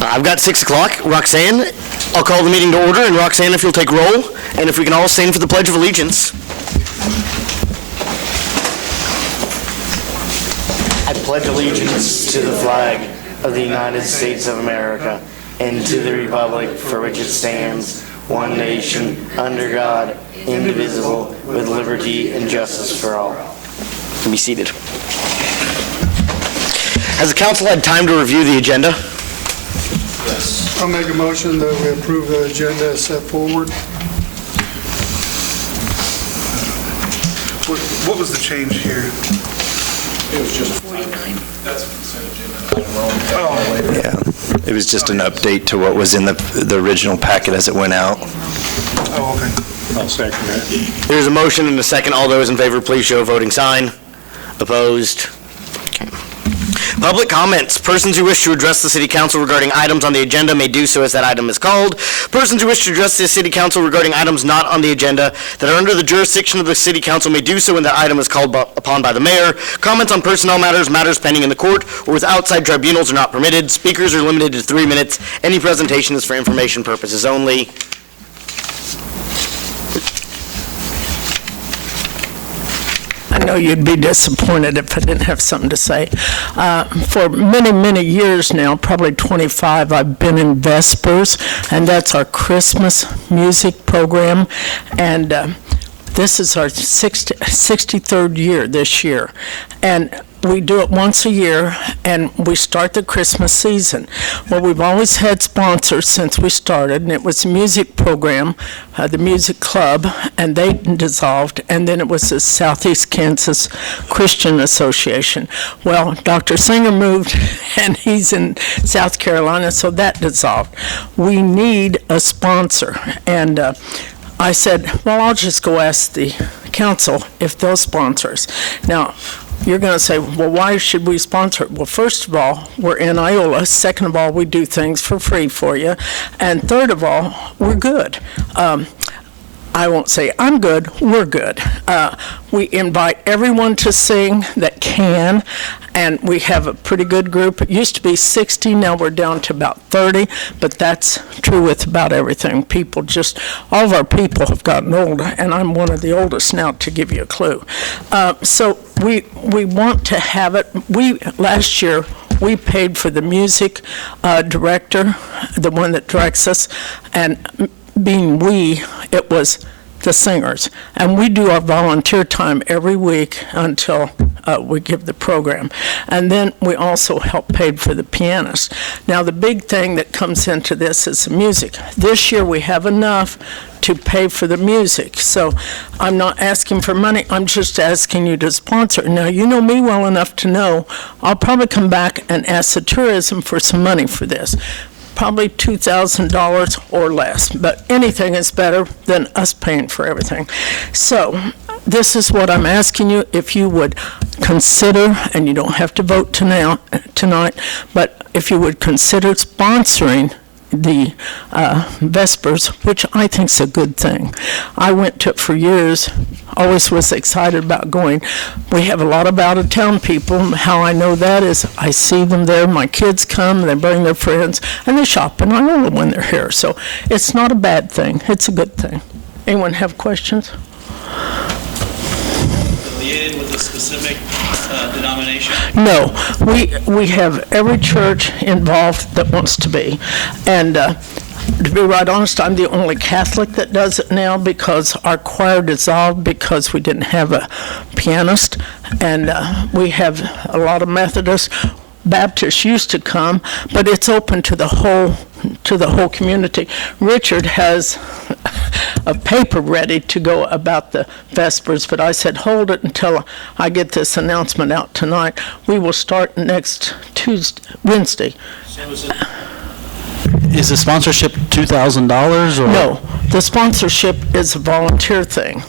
I've got 6 o'clock. Roxanne, I'll call the meeting to order, and Roxanne, if you'll take roll, and if we can all stand for the Pledge of Allegiance. I pledge allegiance to the flag of the United States of America and to the republic for which it stands, one nation, under God, indivisible, with liberty and justice for all. You can be seated. Has the council had time to review the agenda? Yes. I'll make a motion that we approve the agenda as set forward. What was the change here? It was just 49. That's a consent agenda. Oh, Yeah, it was just an update to what was in the original packet as it went out. oh, okay. I'll second that. There's a motion and a second. All those in favor, please show a voting sign. Opposed? Okay. Public comments. Persons who wish to address the City Council regarding items on the agenda may do so as that item is called. Persons who wish to address the City Council regarding items not on the agenda that are under the jurisdiction of the City Council may do so when that item is called upon by the mayor. Comments on personnel matters, matters pending in the court, or with outside tribunals are not permitted. Speakers are limited to 3 minutes. Any presentation is for information purposes only. I know you'd be disappointed if I didn't have something to say. For many, many years now, probably 25, I've been in Vespers, and that's our Christmas music program. And this is our 63rd year this year. And we do it once a year, and we start the Christmas season. Well, we've always had sponsors since we started, and it was a music program, the music club, and they dissolved, and then it was the Southeast Kansas Christian Association. Well, Dr. Singer moved, and he's in South Carolina, so that dissolved. We need a sponsor, and I said, well, I'll just go ask the council if they'll sponsor us. Now, you're going to say, well, why should we sponsor it? Well, first of all, we're in Iola. Second of all, we do things for free for you. And third of all, we're good. I won't say I'm good, we're good. We invite everyone to sing that can, and we have a pretty good group. It used to be 60, now we're down to about 30, but that's true with about everything. All of our people have gotten older, and I'm one of the oldest now, to give you a clue. So we want to have it. Last year, we paid for the music director, the one that directs us, and being it was the singers. And we do our volunteer time every week until we give the program. And then we also help pay for the pianist. Now, the big thing that comes into this is the music. This year we have enough to pay for the music. So I'm not asking for money, I'm just asking you to sponsor. Now, you know me well enough to know I'll probably come back and ask the tourism for some money for this. Probably $2,000 or less, but anything is better than us paying for everything. So this is what I'm asking you, if you would consider, and you don't have to vote tonight, but if you would consider sponsoring the Vespers, which I think is a good thing. I went to it for years, always was excited about going. We have a lot of out-of-town people. How I know that is I see them there. My kids come, they bring their friends, and they shop in Iola when they're here. So it's not a bad thing. It's a good thing. Anyone have questions? Affiliated with a specific denomination? No, we have every church involved that wants to be. And to be right honest, I'm the only Catholic that does it now because our choir dissolved because we didn't have a pianist. And we have a lot of Methodists. Baptists used to come, but it's open to the whole community. Richard has a paper ready to go about the Vespers, but I said, hold it until I get this announcement out tonight. We will start next Wednesday. So Is the sponsorship $2,000 or? No, the sponsorship is a volunteer thing.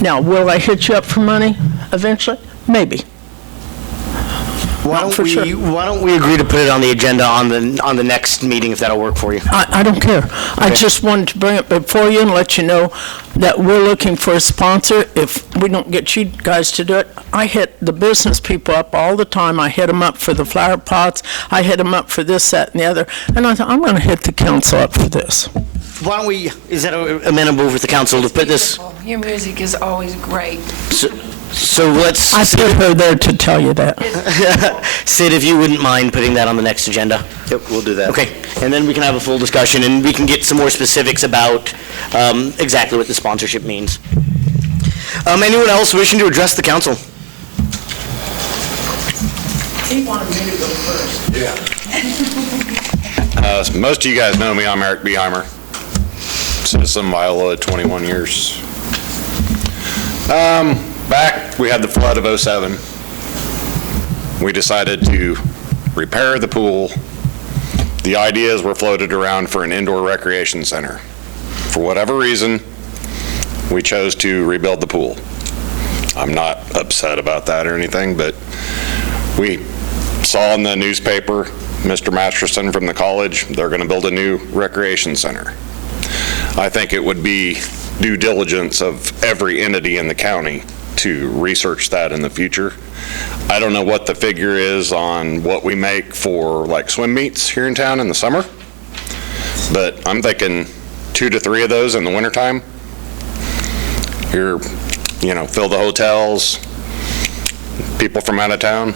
Now, will I hit you up for money eventually? Maybe. Not for sure. Why don't we agree to put it on the agenda on the next meeting, if that'll work for you? I don't care. I just wanted to bring it before you and let you know that we're looking for a sponsor. If we don't get you guys to do it, I hit the business people up all the time. I hit them up for the flower pots. I hit them up for this, that, and the other. And I thought, I'm going to hit the council up for this. Why don't we, is that amenable with the council to put this? Your music is always great. So let's, I put her there to tell you that. Sid, if you wouldn't mind putting that on the next agenda? Yep, we'll do that. Okay, and then we can have a full discussion, and we can get some more specifics about exactly what the sponsorship means. Anyone else wishing to address the council? He wanted me to go first. Most of you guys know me. I'm Eric Beheimer, citizen of Iola, 21 years. Back, we had the flood of '07. We decided to repair the pool. The ideas were floated around for an indoor recreation center. For whatever reason, we chose to rebuild the pool. I'm not upset about that or anything, but we saw in the newspaper, Mr. Masterson from the college, they're going to build a new recreation center. I think it would be due diligence of every entity in the county to research that in the future. I don't know what the figure is on what we make for like swim meets here in town in the summer, but I'm thinking 2 to 3 of those in the wintertime. Fill the hotels, people from out of town.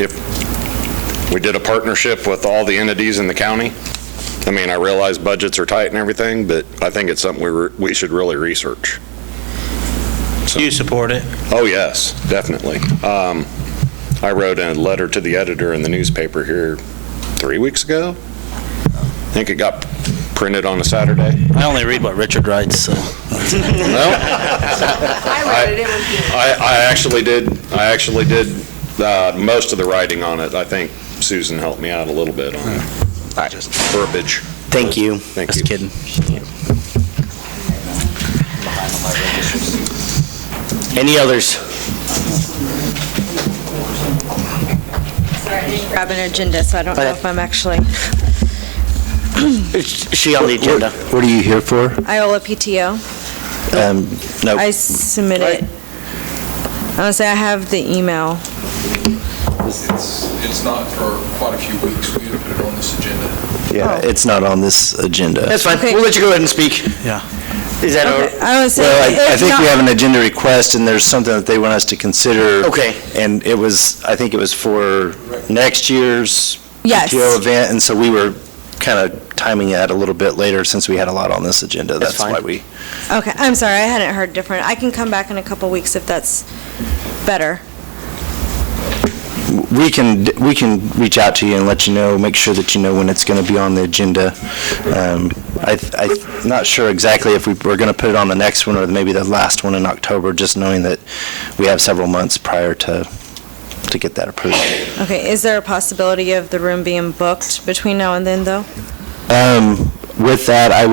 If we did a partnership with all the entities in the county, I realize budgets are tight and everything, but I think it's something we should really research. Do you support it? Oh, yes, definitely. I wrote a letter to the editor in the newspaper here 3 weeks ago. I think it got printed on a Saturday. I only read what Richard writes, so. Well, I read it, it was good. I actually did most of the writing on it. I think Susan helped me out a little bit on just verbiage. Thank you. Thank Just you. kidding. Any others? Sorry, I didn't grab an agenda, so I don't know if I'm actually Is she on the agenda? What are you here for? Iola PTO. No, I submitted. I want to say I have the email. It's not for quite a few weeks. We had to put it on this agenda. yeah, it's not on this agenda. That's fine. Okay. We'll let you go ahead and speak. Yeah. Is that Okay, I want to say. Well, I if think not- we have an agenda request, and there's something that they want us to consider. Okay. And I think it was for next year's Yes. PTO event, and so we were kind of timing that a little bit later since we had a lot on this agenda. That's That's fine. why we, Okay, I'm sorry, I hadn't heard different. I can come back in a couple weeks if that's better. we can reach out to you and let you know, make sure that you know when it's going to be on the agenda. I'm not sure exactly if we're going to put it on the next one or maybe the last one in October, just knowing that we have several months prior to get that approved. Okay, is there a possibility of the room being booked between now and then, though? With that,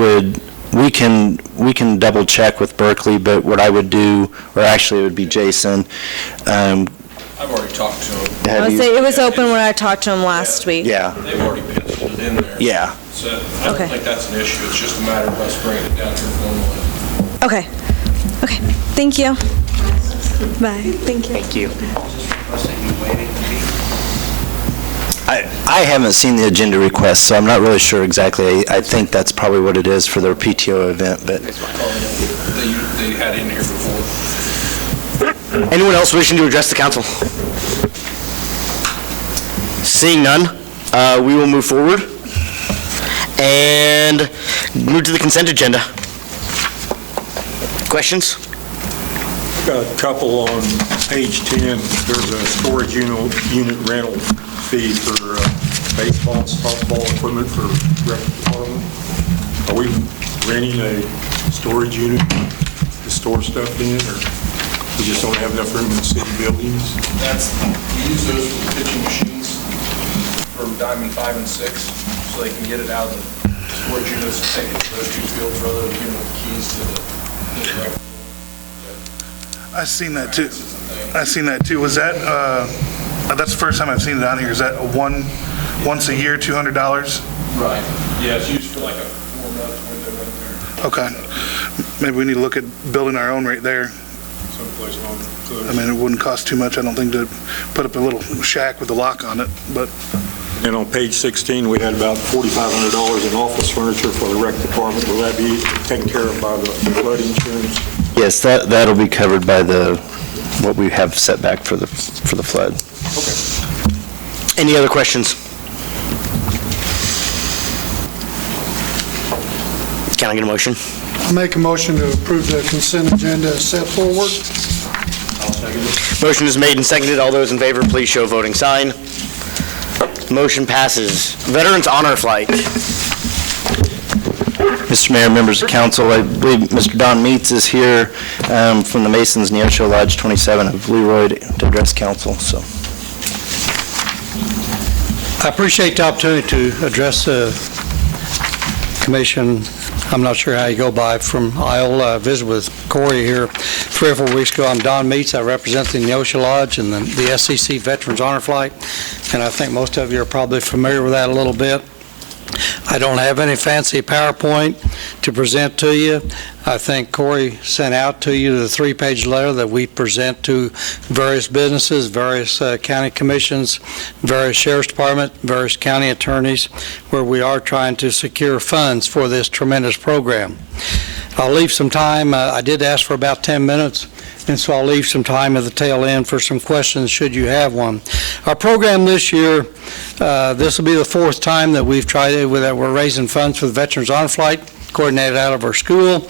we can double check with Berkeley, but what I would do, or actually it would be Jason. I've already talked to them. I would say it was open when I talked to him last week. Yeah, They've already penciled it in there. yeah. So I don't Okay. think that's an issue. It's just a matter of us bringing it down here formally. Okay, okay, thank you. Bye, thank you. Thank you. I haven't seen the agenda request, so I'm not really sure exactly. I think that's probably what it is for their PTO event, but They had it in here before. Anyone else wishing to address the council? Seeing none, we will move forward and move to the consent agenda. Questions? Got a couple on page 10. There's a storage unit rental fee for baseball and softball equipment for rec department. Are we renting a storage unit to store stuff in, or we just don't have enough room in city buildings? We use those for the pitching machines for Diamond 5 and 6, so they can get it out of the storage units and take it to those 2 fields rather than giving them the keys to the I seen that too. Was that That's the first time I've seen it on here. Is that once a year, $200? Right. Yeah, it's used for like a 4-month window in there. Okay. Maybe we need to look at building our own right there. Someplace on I mean, it wouldn't cost too much, I don't think, to put up a little shack with a lock on it, but And on page 16, we had about $4,500 in office furniture for the rec department. Will that be taken care of by the flood insurance? Yes, that'll be covered by what we have set back for the flood. Any other questions? Can I get a motion? I'll make a motion to approve the consent agenda as set forward. Motion is made and seconded. All those in favor, please show voting sign. Motion passes. Veterans Honor Flight. Mr. Mayor, members of council, I believe Mr. Don Meets is here from the Masons Neosho Lodge 27 of Leroy to address council. So, I appreciate the opportunity to address the commission. I'm not sure how you go by from Iola. I visited with Corey here 3 or 4 weeks ago. I'm Don Meets. I represent the Neosho Lodge and the SEC Veterans Honor Flight, and I think most of you are probably familiar with that a little bit. I don't have any fancy PowerPoint to present to you. I think Corey sent out to you the 3-page letter that we present to various businesses, various county commissions, various sheriff's department, various county attorneys, where we are trying to secure funds for this tremendous program. I'll leave some time. I did ask for about 10 minutes, and so I'll leave some time at the tail end for some questions should you have one. Our program this year, this will be the 4th time that we've tried it, that we're raising funds for the Veterans Honor Flight, coordinated out of our school,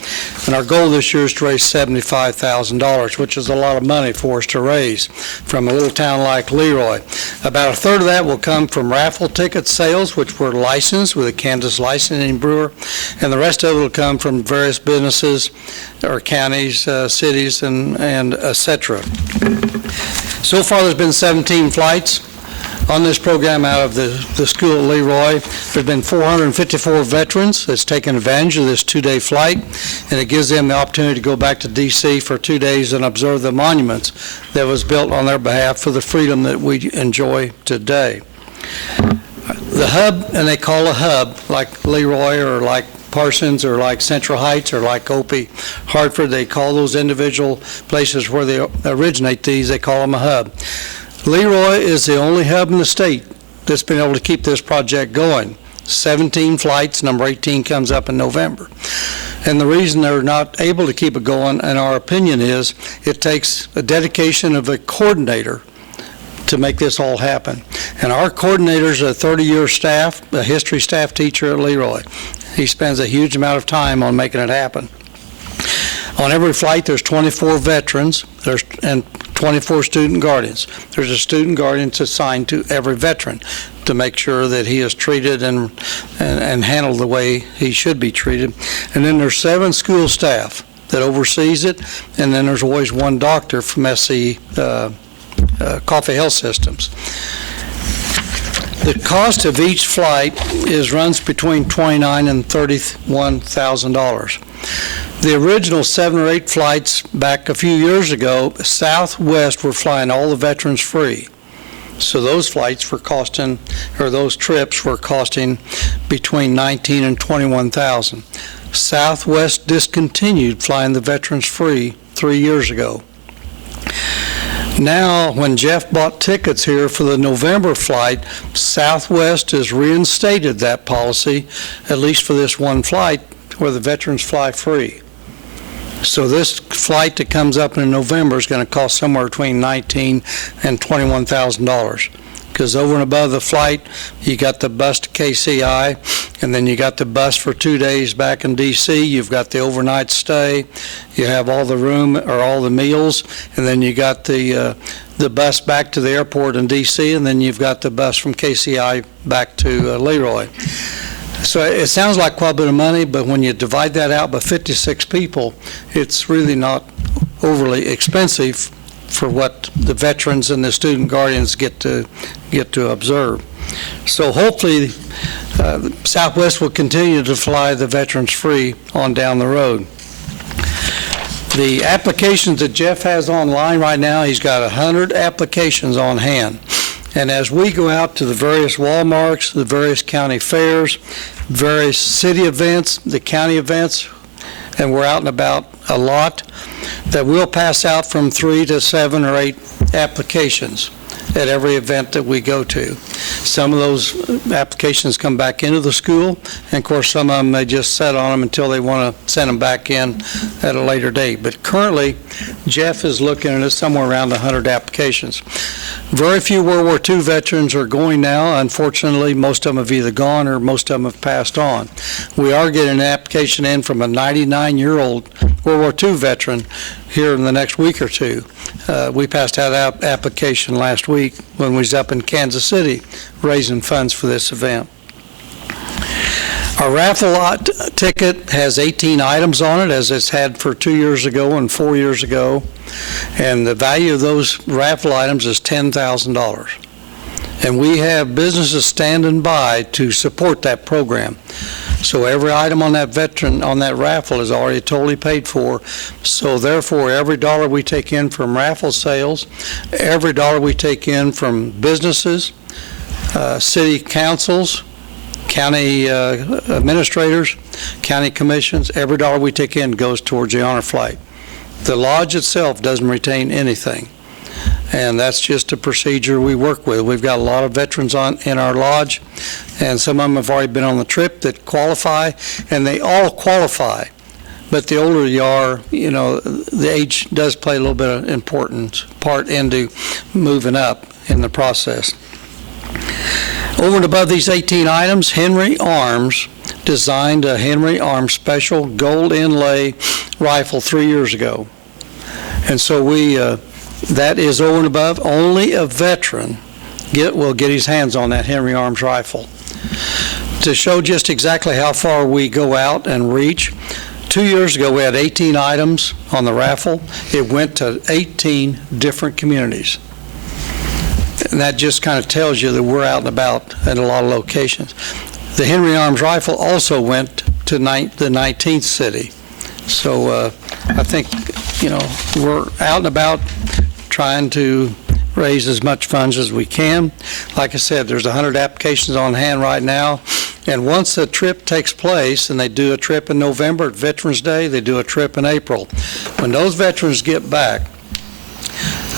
and our goal this year is to raise $75,000, which is a lot of money for us to raise from a little town like Leroy. About a third of that will come from raffle ticket sales, which we're licensed with a Kansas licensing brewer, and the rest of it will come from various businesses or counties, cities, and et cetera. So far, there's been 17 flights on this program out of the school at Leroy. There's been 454 veterans that's taken advantage of this 2-day flight, and it gives them the opportunity to go back to D.C. for 2 days and observe the monuments that was built on their behalf for the freedom that we enjoy today. The hub, and they call a hub, like Leroy or like Parsons or like Central Heights or like Opie, Hartford, they call those individual places where they originate these, they call them a hub. Leroy is the only hub in the state that's been able to keep this project going. 17 flights, number 18 comes up in November. And the reason they're not able to keep it going, in our opinion, is it takes a dedication of a coordinator to make this all happen. And our coordinator's a 30-year staff, a history staff teacher at Leroy. He spends a huge amount of time on making it happen. On every flight, there's 24 veterans and 24 student guardians. There's a student guardian assigned to every veteran to make sure that he is treated and handled the way he should be treated. And then there's 7 school staff that oversees it, and then there's always 1 doctor from SC Coffee Health Systems. The cost of each flight runs between $29,000 and $31,000. The original 7 or 8 flights back a few years ago, Southwest were flying all the veterans free. So those flights were costing, or those trips were costing between $19,000 and $21,000. Southwest discontinued flying the veterans free 3 years ago. Now, when Jeff bought tickets here for the November flight, Southwest has reinstated that policy, at least for this one flight, where the veterans fly free. So this flight that comes up in November is going to cost somewhere between $19,000 and $21,000. Because over and above the flight, you got the bus to KCI, and then you got the bus for 2 days back in D.C. You've got the overnight stay. You have all the room or all the meals, and then you got the bus back to the airport in D.C., and then you've got the bus from KCI back to Leroy. So it sounds like quite a bit of money, but when you divide that out by 56 people, it's really not overly expensive for what the veterans and the student guardians get to observe. So hopefully Southwest will continue to fly the veterans free on down the road. The applications that Jeff has online right now, he's got 100 applications on hand. And as we go out to the various Walmarts, the various county fairs, various city events, the county events, and we're out and about a lot, that we'll pass out from 3 to 7 or 8 applications at every event that we go to. Some of those applications come back into the school, and of course some of them, they just set on them until they want to send them back in at a later date. But currently, Jeff is looking at somewhere around 100 applications. Very few World War II veterans are going now. Unfortunately, most of them have either gone or most of them have passed on. We are getting an application in from a 99-year-old World War II veteran here in the next week or two. We passed out application last week when we was up in Kansas City raising funds for this event. Our raffle lot ticket has 18 items on it, as it's had for 2 years ago and 4 years ago, and the value of those raffle items is $10,000. And we have businesses standing by to support that program. So every item on that raffle is already totally paid for. So therefore, every dollar we take in from raffle sales, every dollar we take in from businesses, city councils, county administrators, county commissions, every dollar we take in goes towards the honor flight. The lodge itself doesn't retain anything. And that's just a procedure we work with. We've got a lot of veterans in our lodge, and some of them have already been on the trip that qualify, and they all qualify. But the older you are, the age does play a little bit of important part into moving up in the process. Over and above these 18 items, Henry Arms designed a Henry Arms special gold inlay rifle 3 years ago. And so that is over and above. Only a veteran will get his hands on that Henry Arms rifle. To show just exactly how far we go out and reach, 2 years ago we had 18 items on the raffle. It went to 18 different communities. And that just kind of tells you that we're out and about at a lot of locations. The Henry Arms rifle also went to the 19th city. So I think, we're out and about trying to raise as much funds as we can. Like I said, there's 100 applications on hand right now. And once the trip takes place, and they do a trip in November at Veterans Day, they do a trip in April. When those veterans get back,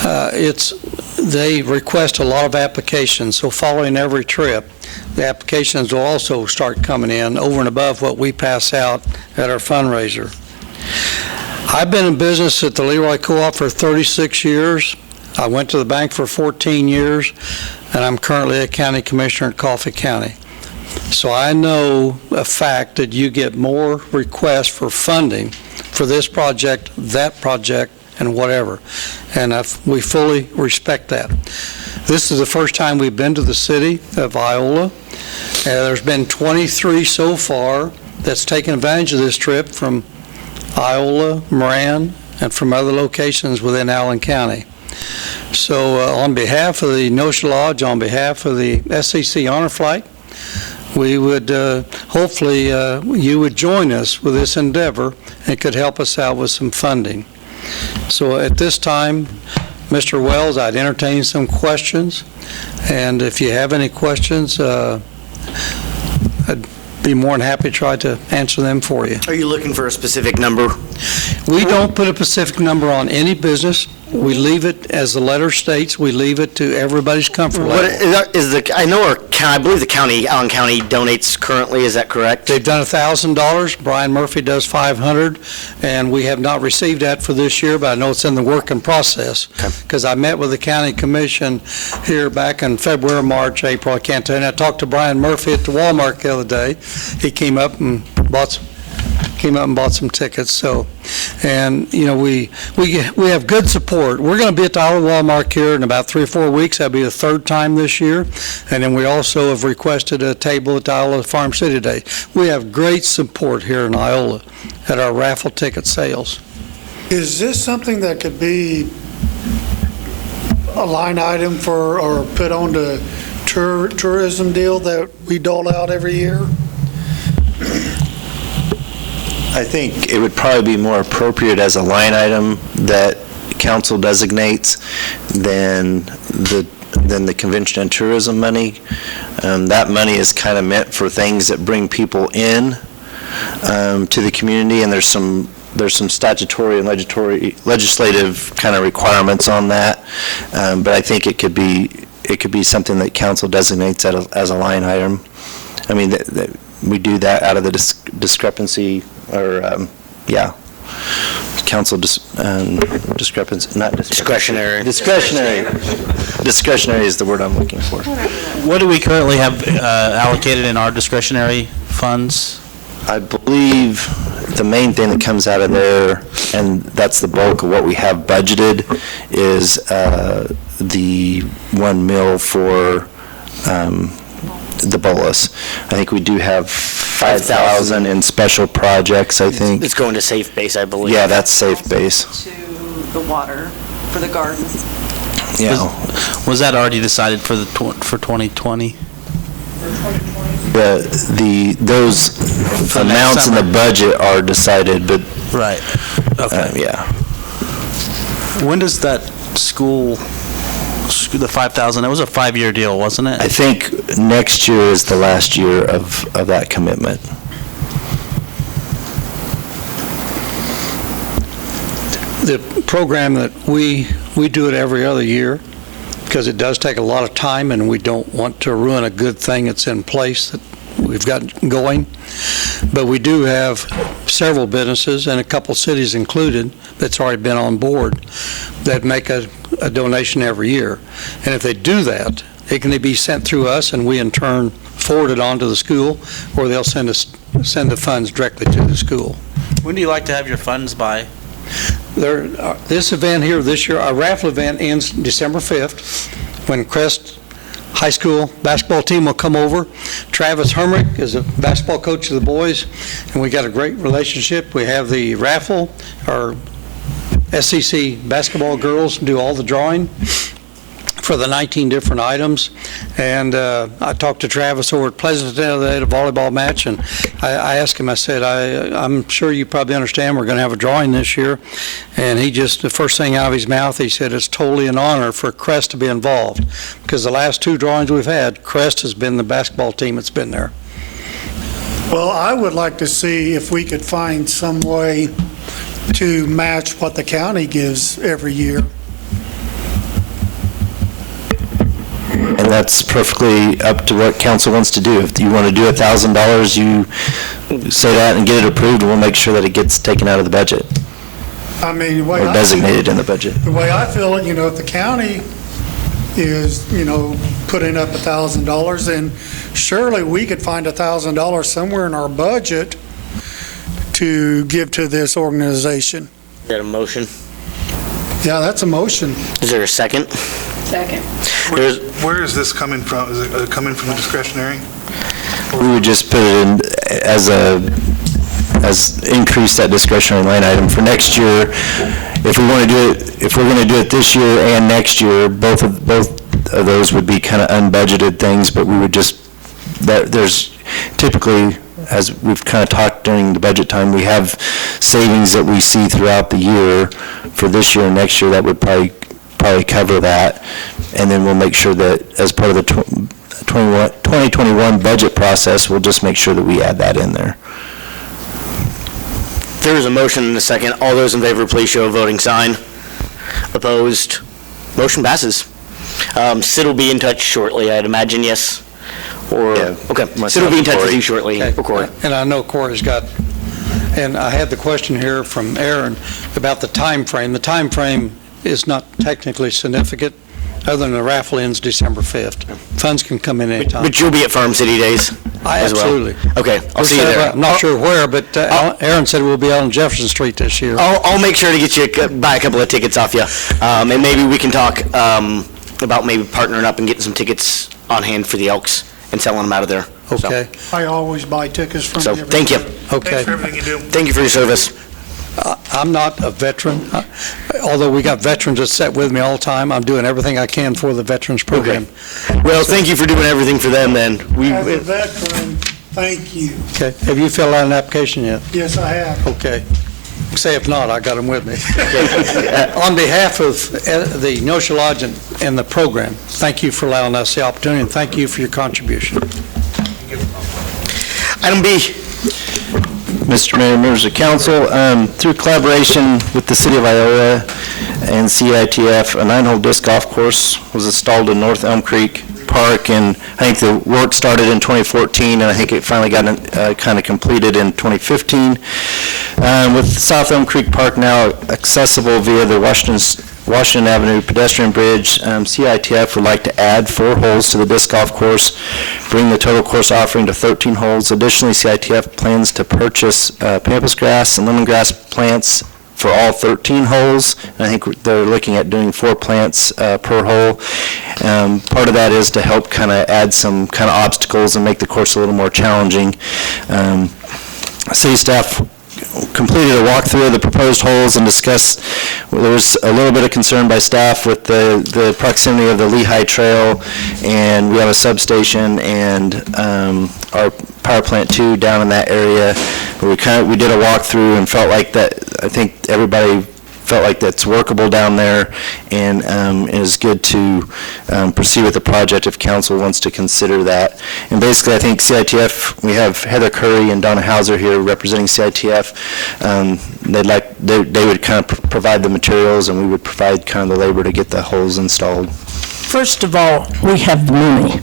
they request a lot of applications. So following every trip, the applications will also start coming in over and above what we pass out at our fundraiser. I've been in business at the Leroy Co-op for 36 years. I went to the bank for 14 years, and I'm currently a county commissioner in Coffee County. So I know a fact that you get more requests for funding for this project, that project, and whatever. And we fully respect that. This is the first time we've been to the city of Iola. There's been 23 so far that's taken advantage of this trip from Iola, Moran, and from other locations within Allen County. So on behalf of the Neosho Lodge, on behalf of the SEC Honor Flight, we would hopefully you would join us with this endeavor and could help us out with some funding. So at this time, Mr. Wells, I'd entertain some questions, and if you have any questions, I'd be more than happy to try to answer them for you. Are you looking for a specific number? We don't put a specific number on any business. We leave it, as the letter states, we leave it to everybody's comfort level. I believe Allen County donates currently, is that correct? They've done $1,000. Brian Murphy does $500, and we have not received that for this year, but I know it's in the working process. Because I met with the county commission here back in February, March, April, I can't tell you. And I talked to Brian Murphy at the Walmart the other day. He came up and bought some tickets. So, and we have good support. We're going to be at the Iola Walmart here in about 3 or 4 weeks. That'll be the third time this year. And then we also have requested a table at the Iola Farm City Day. We have great support here in Iola at our raffle ticket sales. Is this something that could be a line item for, or put on the tourism deal that we dole out every year? I think it would probably be more appropriate as a line item that council designates than the than the convention and tourism money. That money is kind of meant for things that bring people in to the community, and there's some statutory and legislative kind of requirements on that. But I think it could be something that council designates as a line item. I mean, we do that out of the discrepancy, or, council discrepancy, not Discretionary. Discretionary is the word I'm looking for. What do we currently have allocated in our discretionary funds? I believe the main thing that comes out of there, and that's the bulk of what we have budgeted, is the 1 mil for the bolus. I think we do have 5,000 in special projects, I think. It's going to safe base, I believe. Yeah, that's safe base. To the water for the gardens. Yeah. Was that already decided for 2020? Those amounts in the budget are decided, but Right. Okay. yeah. When does that the 5,000, that was a 5-year deal, wasn't it? I think next year is the last year of that commitment. The program that we do it every other year, because it does take a lot of time, and we don't want to ruin a good thing that's in place that we've got going. But we do have several businesses, and a couple cities included, that's already been on board, that make a donation every year. And if they do that, it can be sent through us, and we in turn forward it on to the school, or they'll send the funds directly to the school. When do you like to have your funds by? This event here this year, our raffle event ends December 5th, when Crest High School basketball team will come over. Travis Hermrich is a basketball coach of the boys, and we got a great relationship. We have the raffle. Our SEC basketball girls do all the drawing for the 19 different items. And I talked to Travis over at Pleasanton the other day at a volleyball match, and I asked him, I said, I'm sure you probably understand we're going to have a drawing this year. And he just, the first thing out of his mouth, he said, it's totally an honor for Crest to be involved. Because the last 2 drawings we've had, Crest has been the basketball team that's been there. Well, I would like to see if we could find some way to match what the county gives every year. And that's perfectly up to what council wants to do. If you want to do $1,000, you say that and get it approved, and we'll make sure that it gets taken out of the budget, I mean, the way or designated in the budget. The way I feel it, if the county is, putting up $1,000, then surely we could find $1,000 somewhere in our budget to give to this organization. Is that a motion? Yeah, that's a motion. Is there a second? Second. Where is this coming from? Is it coming from the discretionary? We would just put it in as increase that discretionary line item for next year. If we're going to do it this year and next year, both of those would be kind of unbudgeted things, but we would just, there's typically, as we've kind of talked during the budget time, we have savings that we see throughout the year for this year and next year that would probably cover that. And then we'll make sure that as part of the 2021 budget process, we'll just make sure that we add that in there. There is a motion and a second. All those in favor, please show a voting sign. Opposed? Motion passes. Sid will be in touch shortly, I'd imagine, yes? Or, Yeah. okay, Sid will be in touch with you shortly. Okay. Or Corey. And I know Corey's got, and I had the question here from Aaron about the time frame. The time frame is not technically significant, other than the raffle ends December 5th. Funds can come in anytime. But you'll be at Farm City Days as well? Absolutely. Okay, I'll see you there. I'm not sure where, but Aaron said we'll be out on Jefferson Street this year. I'll make sure to get you, buy a couple of tickets off you. And maybe we can talk about maybe partnering up and getting some tickets on hand for the Elks and selling them out of there. Okay. I always buy tickets from So, you. thank you. Okay. Thanks for everything you do. Thank you for your service. I'm not a veteran, although we got veterans that sit with me all the time. I'm doing everything I can for the veterans program. Well, thank you for doing everything for them then. As a veteran, thank you. Okay. Have you filled out an application yet? Yes, I have. Okay. say if not, I got them with me. On behalf of the Neosho Lodge and the program, thank you for allowing us the opportunity, and thank you for your contribution. Item B. Mr. Mayor, members of council, through collaboration with the city of Iola and CITF, a 9-hole disc golf course was installed in North Elm Creek Park, and I think the work started in 2014, and I think it finally got kind of completed in 2015. With South Elm Creek Park now accessible via the Washington Avenue pedestrian bridge, CITF would like to add 4 holes to the disc golf course, bring the total course offering to 13 holes. Additionally, CITF plans to purchase pampas grass and lemongrass plants for all 13 holes. And I think they're looking at doing 4 plants per hole. Part of that is to help kind of add some kind of obstacles and make the course a little more challenging. City staff completed a walkthrough of the proposed holes and discussed, there was a little bit of concern by staff with the proximity of the Lehigh Trail, and we have a substation and our power plant 2 down in that area. We did a walkthrough and felt like that, I think everybody felt like that's workable down there, and it is good to proceed with the project if council wants to consider that. And basically, I think CITF, we have Heather Curry and Donna Hauser here representing CITF. They would kind of provide the materials, and we would provide kind of the labor to get the holes installed. First of all, we have the money.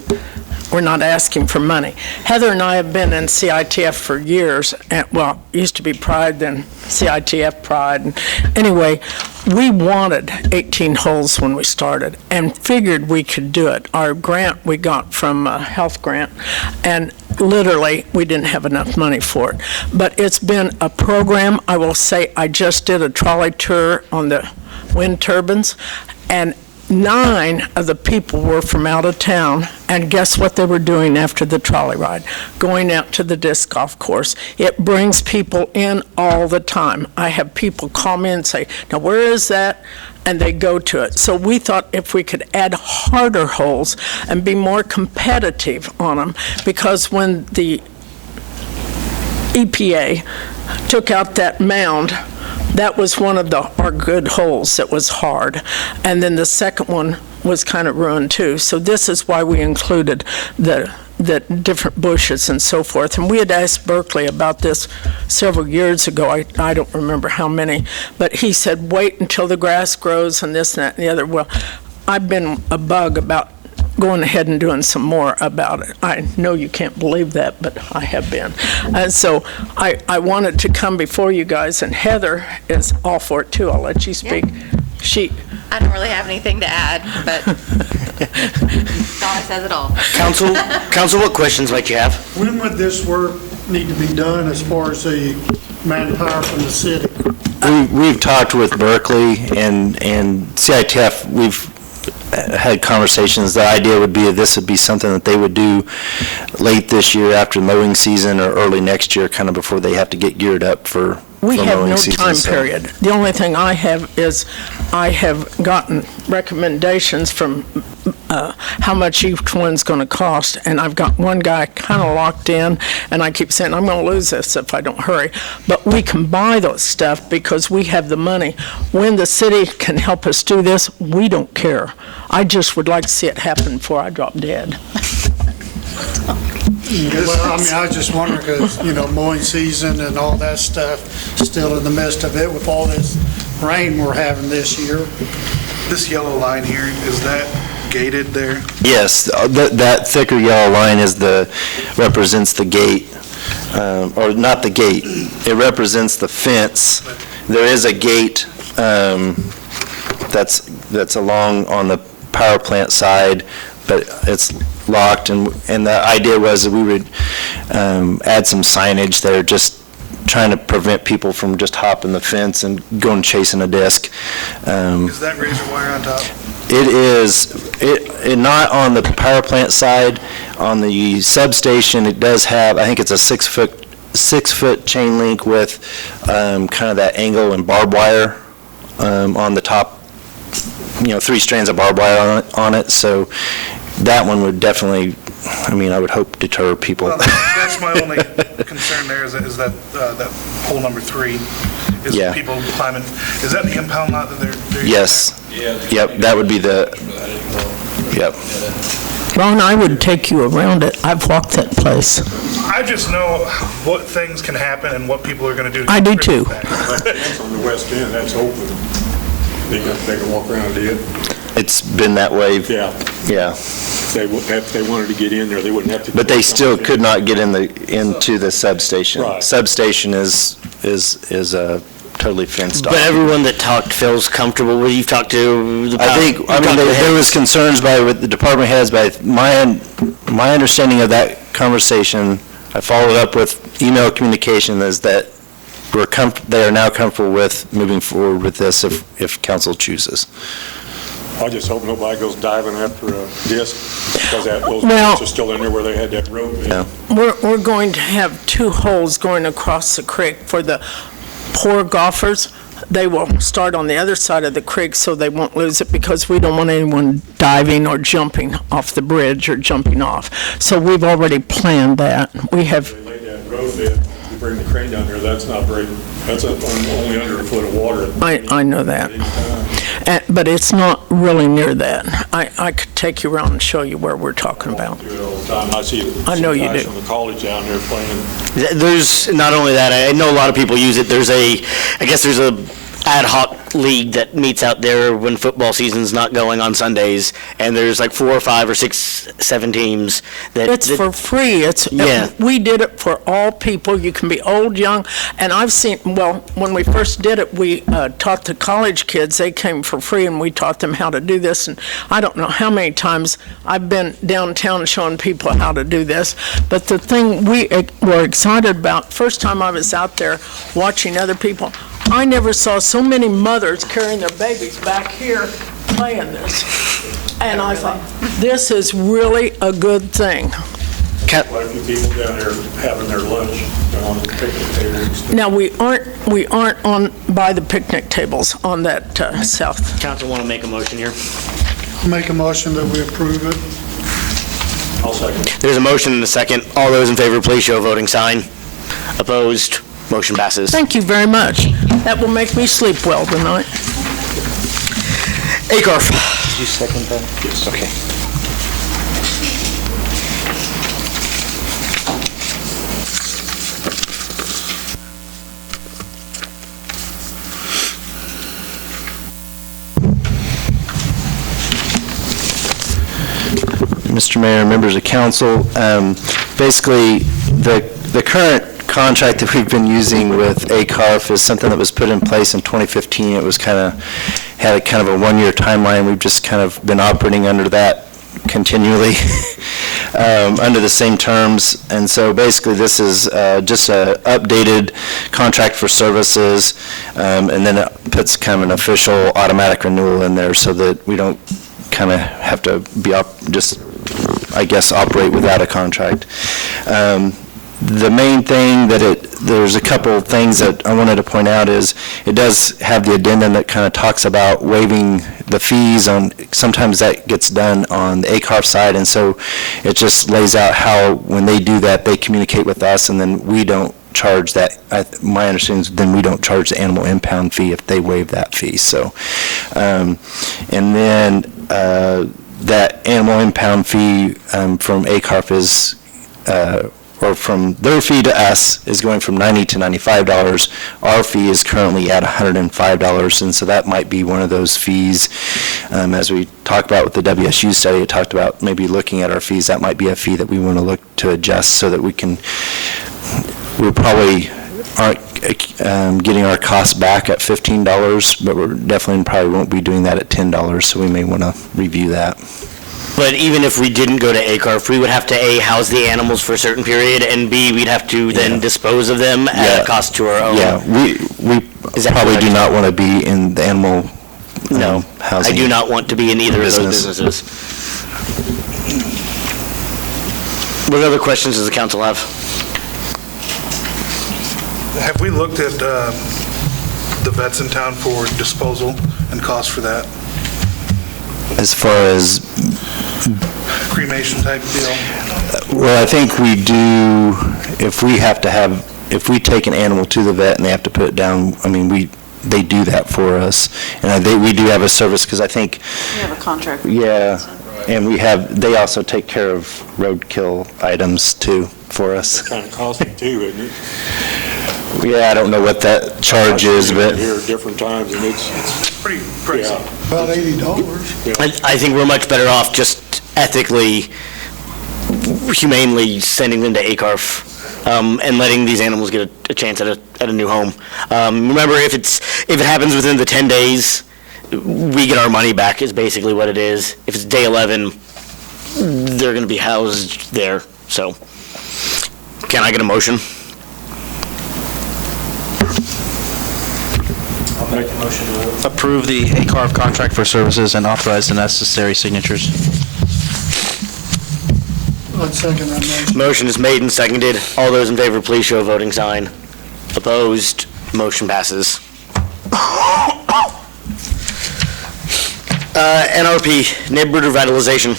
We're not asking for money. Heather and I have been in CITF for years, and, well, it used to be Pride, then CITF Pride. And anyway, we wanted 18 holes when we started and figured we could do it. Our grant we got from a health grant, and literally we didn't have enough money for it. But it's been a program. I will say I just did a trolley tour on the wind turbines, and 9 of the people were from out of town, and guess what they were doing after the trolley ride? Going out to the disc golf course. It brings people in all the time. I have people call me and say, now where is that? And they go to it. So we thought if we could add harder holes and be more competitive on them, because when the EPA took out that mound, that was one of our good holes that was hard. And then the second one was kind of ruined too. So this is why we included the different bushes and so forth. And we had asked Berkeley about this several years ago. I don't remember how many, but he said, wait until the grass grows and this and that and the other. Well, I've been a bug about going ahead and doing some more about it. I know you can't believe that, but I have been. And so I wanted to come before you guys, and Heather is all for it too. I'll let you speak. Yeah. I don't really have anything to add, but Donna says it all. Council, what questions might you have? When would this work need to be done as far as the manpower from the city? We've talked with Berkeley and CITF. We've had conversations. The idea would be that this would be something that they would do late this year after mowing season or early next year, kind of before they have to get geared up for We have mowing no season, time so. period. The only thing I have is I have gotten recommendations from how much each one's going to cost, and I've got one guy kind of locked in, and I keep saying, I'm going to lose this if I don't hurry. But we can buy those stuff because we have the money. When the city can help us do this, we don't care. I just would like to see it happen before I drop dead. Well, I mean, I was just wondering because, mowing season and all that stuff, still in the midst of it with all this rain we're having this year. This yellow line here, is that gated there? Yes, that thicker yellow line represents the gate, or not the gate. It represents the fence. There is a gate that's along on the power plant side, but it's locked, and the idea was that we would add some signage there, just trying to prevent people from just hopping the fence and going chasing a disc. Is that razor wire on top? It is, not on the power plant side. On the substation, it does have, I think it's a 6-foot chain link with kind of that angle and barbed wire on the top, 3 strands of barbed wire on it. So that one would definitely I would hope deter people. Well, that's my only concern there, is that hole number 3, is Yeah. people climbing. Is that the impound lot that they're? Yes. Yep, that would be yep. Ron, I would take you around it. I've walked that place. I just know what things can happen and what people are going to do. I do too. That's on the west end, that's open. They can walk around it. It's been that way. Yeah. Yeah. If they wanted to get in there, they wouldn't have to. But they still could not get into the substation. Right. Substation is totally fenced off. But everyone that talked feels comfortable with, you've talked to the... There was concerns with the department heads, but my understanding of that conversation, I followed up with email communication, is that they are now comfortable with moving forward with this if council chooses. I just hope nobody goes diving after a disc, because those Well- discs are still in there where they had that road. Yeah. We're going to have 2 holes going across the creek for the poor golfers. They will start on the other side of the creek so they won't lose it, because we don't want anyone diving or jumping off the bridge or jumping off. So we've already planned that. We have, They laid that road bed, you bring the crane down there, that's only under a foot of water. I know that. But it's not really near that. I could take you around and show you where we're talking about. Do it all the time. I see I know you guys do. from the college down there playing. There's not only that, I know a lot of people use it. I guess there's a ad hoc league that meets out there when football season's not going on Sundays, and there's like 4 or 5 or 6, 7 teams that... It's for free. Yeah. We did it for all people. You can be old, young, and I've seen, when we first did it, we taught the college kids. They came for free, and we taught them how to do this, and I don't know how many times I've been downtown showing people how to do this, but the thing we were excited about, first time I was out there watching other people, I never saw so many mothers carrying their babies back here playing this. And I thought, this is really a good thing. Quite a few people down there having their lunch on the picnic tables. Now, we aren't on by the picnic tables on that south. Council want to make a motion here? Make a motion that we approve it. I'll second. There's a motion and a second. All those in favor, please show a voting sign. Opposed? Motion passes. Thank you very much. That will make me sleep well tonight. Acorf. Did you second that? Yes. Okay. Mr. Mayor, members of council, basically, the current contract that we've been using with ACARF is something that was put in place in 2015. It was had a kind of a one-year timeline. We've just kind of been operating under that continually, under the same terms. And so basically, this is just an updated contract for services, and then it puts kind of an official automatic renewal in there so that we don't kind of have to be operate without a contract. The main thing there's a couple of things that I wanted to point out is it does have the addendum that kind of talks about waiving the fees sometimes that gets done on the ACARF side, and so it just lays out how when they do that, they communicate with us, and then we don't charge that. My understanding is then we don't charge the animal impound fee if they waive that fee. So, and then that animal impound fee from ACARF is or from their fee to us is going from $90 to $95. Our fee is currently at $105, and so that might be one of those fees. As we talked about with the WSU study, it talked about maybe looking at our fees. That might be a fee that we want to look to adjust so that we probably aren't getting our costs back at $15, but we're definitely probably won't be doing that at $10, so we may want to review that. But even if we didn't go to ACARF, we would have to A, house the animals for a certain period, and B, we'd have to then dispose of them at a cost to our own. Yeah, we probably do not want to be in the animal housing. I do not want to be in either of those businesses. What other questions does the council have? Have we looked at the vets in town for disposal and cost for that? As far as cremation type deal? Well, I think we do, if we take an animal to the vet and they have to put it down, I mean, they do that for us. And we do have a service, because I think, We have a contract. yeah, and they also take care of roadkill items too for us. It's kind of costly too, isn't it? Yeah, I don't know what that charge is, but Here at different times, and it's, Pretty pricey. yeah. About $80. I think we're much better off just ethically, humanely sending them to ACARF, and letting these animals get a chance at a new home. Remember, if it happens within the 10 days, we get our money back, is basically what it is. If it's day 11, they're going to be housed there. So, can I get a motion? I'll make a motion to approve the ACARF contract for services and authorize the necessary signatures. I'd second that motion. Motion is made and seconded. All those in favor, please show a voting sign. Opposed? Motion passes. NRP, Neighborhood Revitalization.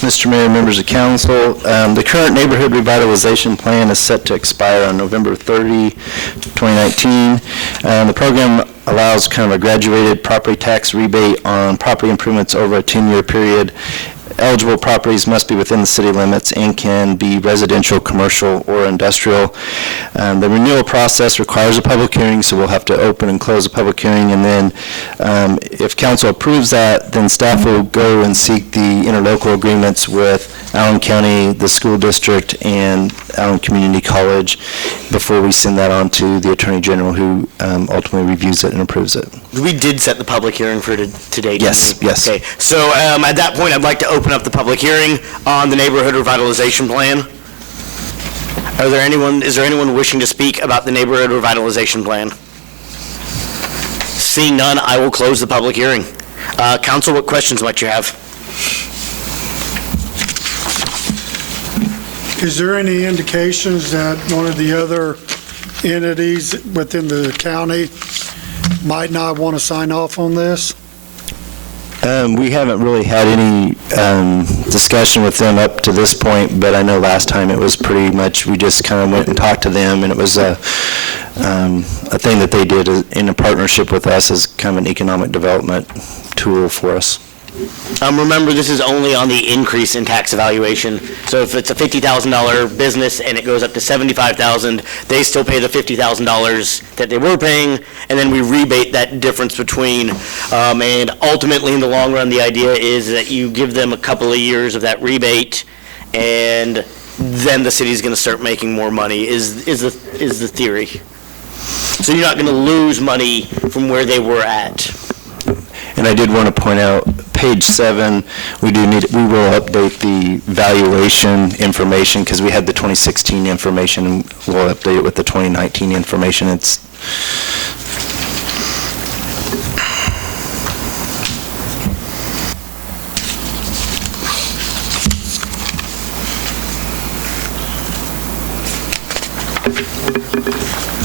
Mr. Mayor, members of council, the current neighborhood revitalization plan is set to expire on November 30, 2019. The program allows kind of a graduated property tax rebate on property improvements over a 10-year period. Eligible properties must be within the city limits and can be residential, commercial, or industrial. The renewal process requires a public hearing, so we'll have to open and close a public hearing, and then if council approves that, then staff will go and seek the interlocal agreements with Allen County, the school district, and Allen Community College before we send that on to the Attorney General, who ultimately reviews it and approves it. We did set the public hearing for today, didn't Yes, we? yes. Okay, so at that point, I'd like to open up the public hearing on the neighborhood revitalization plan. Is there anyone wishing to speak about the neighborhood revitalization plan? Seeing none, I will close the public hearing. Council, what questions might you have? Is there any indications that one of the other entities within the county might not want to sign off on this? We haven't really had any discussion with them up to this point, but I know last time it was pretty much, we just kind of went and talked to them, and it was a thing that they did in a partnership with us as kind of an economic development tool for us. Remember, this is only on the increase in tax evaluation. So if it's a $50,000 business and it goes up to $75,000, they still pay the $50,000 that they were paying, and then we rebate that difference between. And ultimately, in the long run, the idea is that you give them a couple of years of that rebate, and then the city's going to start making more money. Is the theory? So you're not going to lose money from where they were at. And I did want to point out, page 7, we will update the valuation information, because we had the 2016 information, and we'll update it with the 2019 information.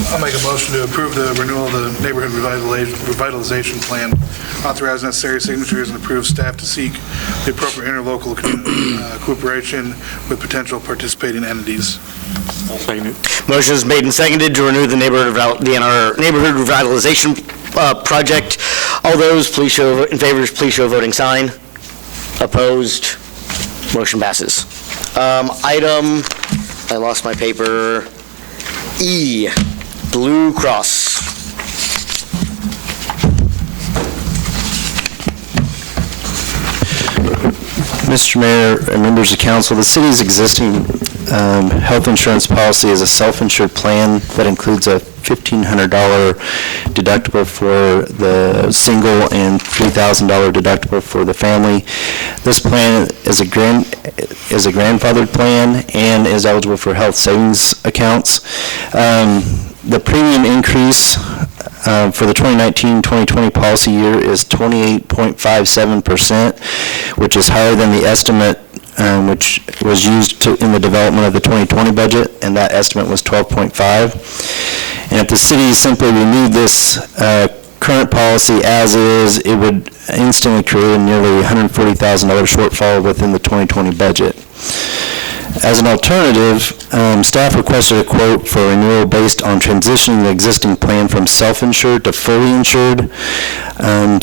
I'll make a motion to approve the renewal of the neighborhood revitalization plan, authorize necessary signatures, and approve staff to seek the appropriate interlocal cooperation with potential participating entities. I'll second it. Motion is made and seconded to renew the neighborhood revitalization project. All those in favor, please show a voting sign. Opposed? Motion passes. Item, I lost my paper, E, Blue Cross. Mr. Mayor and members of council, the city's existing health insurance policy is a self-insured plan that includes a $1,500 deductible for the single and $3,000 deductible for the family. This plan is a grandfathered plan and is eligible for health savings accounts. The premium increase for the 2019-2020 policy year is 28.57%, which is higher than the estimate which was used in the development of the 2020 budget, and that estimate was 12.5. And if the city simply renewed this current policy as is, it would instantly create a nearly $140,000 shortfall within the 2020 budget. As an alternative, staff requested a quote for renewal based on transitioning the existing plan from self-insured to fully insured.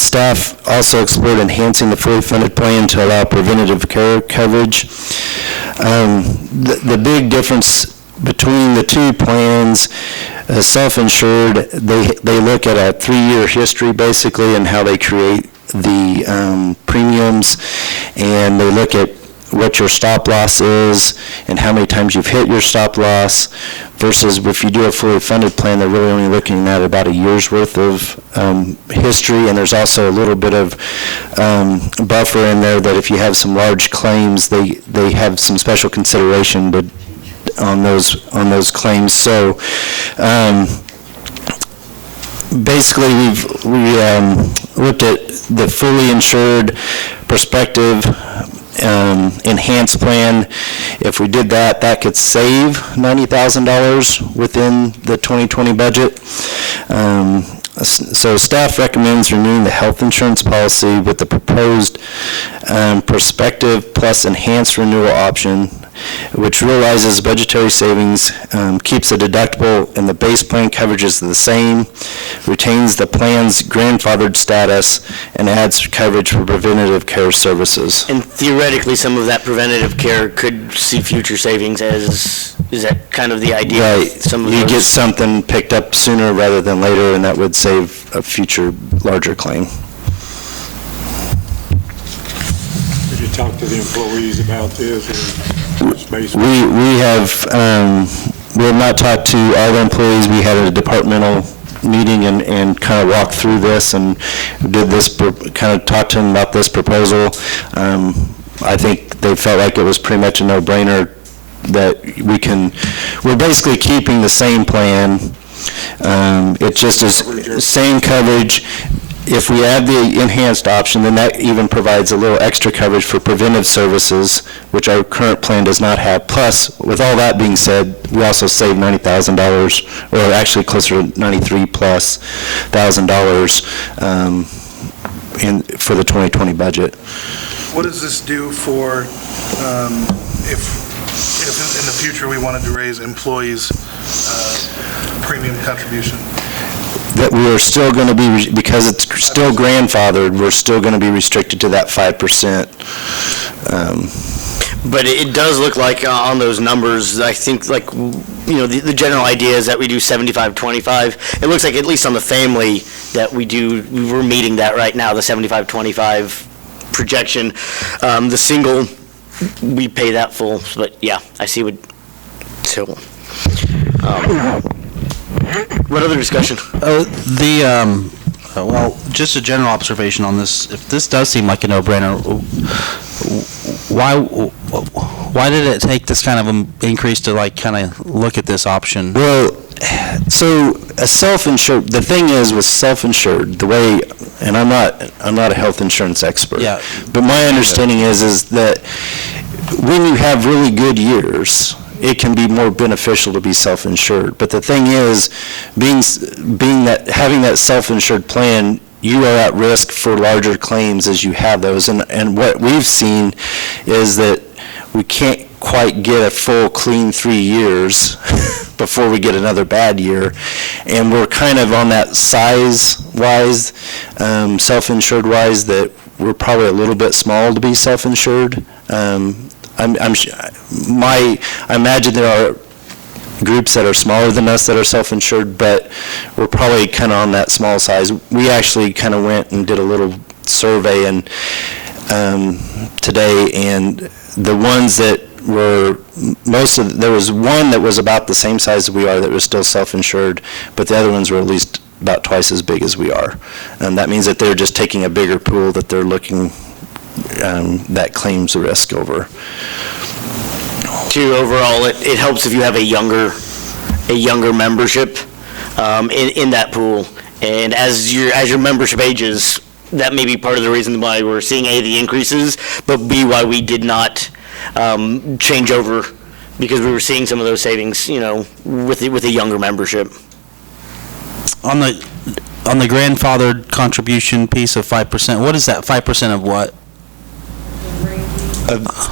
Staff also explored enhancing the fully funded plan to allow preventative care coverage. The big difference between the two plans, self-insured, they look at a 3-year history basically and how they create the premiums, and they look at what your stop loss is and how many times you've hit your stop loss, versus if you do a fully funded plan, they're really only looking at about a year's worth of history, and there's also a little bit of buffer in there that if you have some large claims, they have some special consideration on those claims. So basically we looked at the fully insured prospective enhanced plan. If we did that, that could save $90,000 within the 2020 budget. So staff recommends renewing the health insurance policy with the proposed prospective plus enhanced renewal option, which realizes budgetary savings, keeps the deductible and the base plan coverages the same, retains the plan's grandfathered status, and adds coverage for preventative care services. And theoretically, some of that preventative care could see future savings is that kind of the idea? Right. You get something picked up sooner rather than later, and that would save a future larger claim. Did you talk to the employees about this? We have not talked to all the employees. We had a departmental meeting and kind of walked through this and did this, kind of talked to them about this proposal. I think they felt like it was pretty much a no-brainer that we're basically keeping the same plan. It just is same coverage. If we add the enhanced option, then that even provides a little extra coverage for preventive services, which our current plan does not have. Plus, with all that being said, we also save $90,000, or actually closer to $93,000+ for the 2020 budget. What does this do for if in the future we wanted to raise employees' premium contribution? That we are still going to be, because it's still grandfathered, we're still going to be restricted to that 5%. But it does look like on those numbers, I think, like, the general idea is that we do 75-25. It looks like, at least on the family, that we're meeting that right now, the 75-25 projection. The single, we pay that full, but yeah, I see what, so. What other discussion? Well, just a general observation on this. If this does seem like a no-brainer, why did it take this kind of an increase to kind of look at this option? Well, so a self-insured, the thing is with self-insured, the way, and I'm not a health insurance expert. Yeah. But my understanding is that when you have really good years, it can be more beneficial to be self-insured. But the thing is, having that self-insured plan, you are at risk for larger claims as you have those. And what we've seen is that we can't quite get a full clean 3 years before we get another bad year. And we're kind of on that size-wise, self-insured wise, that we're probably a little bit small to be self-insured. I imagine there are groups that are smaller than us that are self-insured, but we're probably kind of on that small size. We actually kind of went and did a little survey today, and the ones that were there was one that was about the same size as we are that was still self-insured, but the other ones were at least about twice as big as we are. And that means that they're just taking a bigger pool that they're looking that claims the risk over. Overall, it helps if you have a younger membership in that pool, and as your membership ages, that may be part of the reason why we're seeing A, the increases, but B, why we did not change over, because we were seeing some of those savings, with a younger membership. On the on the grandfathered contribution piece of 5%, what is that 5% of what?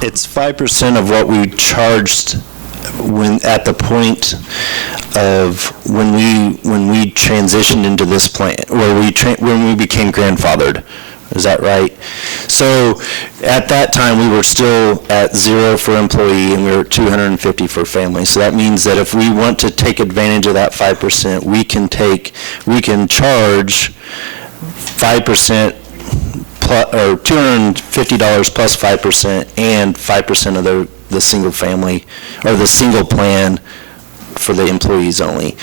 It's 5% of what we charged at the point of when we transitioned into this plan, when we became grandfathered. Is that right? So at that time, we were still at 0 for employee and we were at 250 for family. So that means that if we want to take advantage of that 5%, we can charge 5% or $250 plus 5% and 5% of the single family or the single plan for the employees only.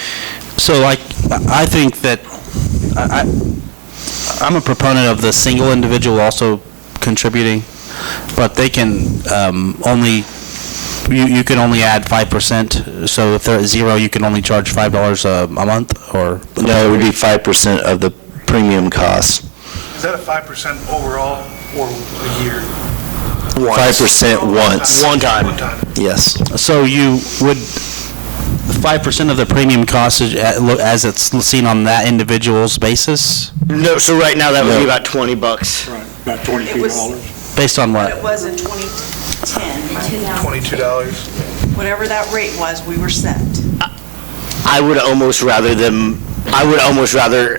So I think that I'm a proponent of the single individual also contributing, but they can only, you can only add 5%. So if they're at 0, you can only charge $5 a month, or? No, it would be 5% of the premium cost. Is that a 5% overall or a year? 5% once. One time. Yes. So you would, 5% of the premium cost is as it's seen on that individual's basis? No, so right now that would be about $20. Right, about $22. Based on What what? it was in 2010, $22. whatever that rate was, we were set. I would almost rather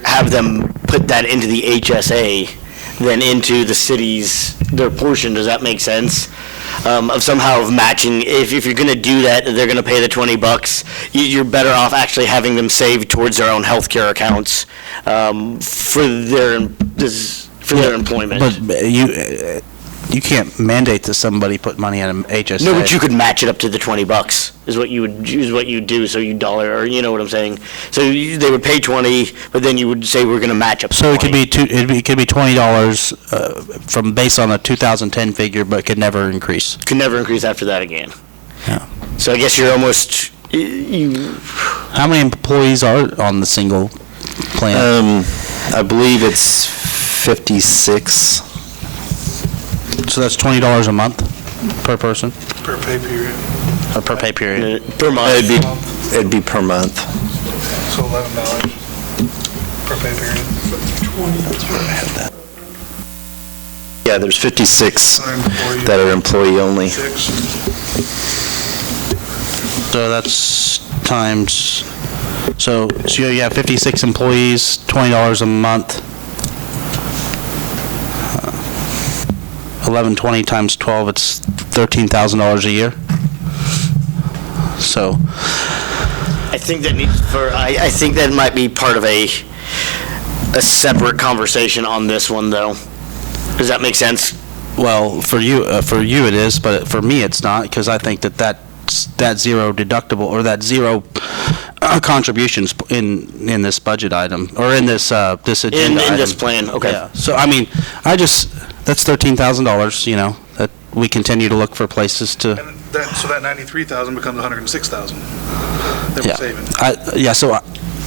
have them put that into the HSA than into the city's, their portion. Does that make sense? Of somehow of matching, if you're going to do that, they're going to pay the $20, you're better off actually having them save towards their own healthcare accounts for their employment. But you can't mandate that somebody put money in an HSA. No, but you could match it up to the $20 is what you would do. So you dollar, or you know what I'm saying. So they would pay 20, but then you would say we're going to match up. So it could 20. be $20 from based on a 2010 figure, but could never increase. Could never increase after that again. Yeah. So I guess you're almost you. How many employees are on the single plan? I believe it's 56. So that's $20 a month per person, Per pay period. or per pay period? Per month. It'd be per month. So $11 per pay period. Yeah, there's 56 that are employee only. So that's times, so you have 56 employees, $20 a month. 1120 times 12, it's $13,000 a year. So I think that I think that might be part of a separate conversation on this one, though. Does that make sense? well, for you it is, but for me it's not, because I think that zero deductible or that zero contributions in this budget item or in this agenda item. In this plan, okay. Yeah. So I mean, that's $13,000. You know, that we continue to look for places to. And so that 93,000 becomes 106,000 that we're saving. So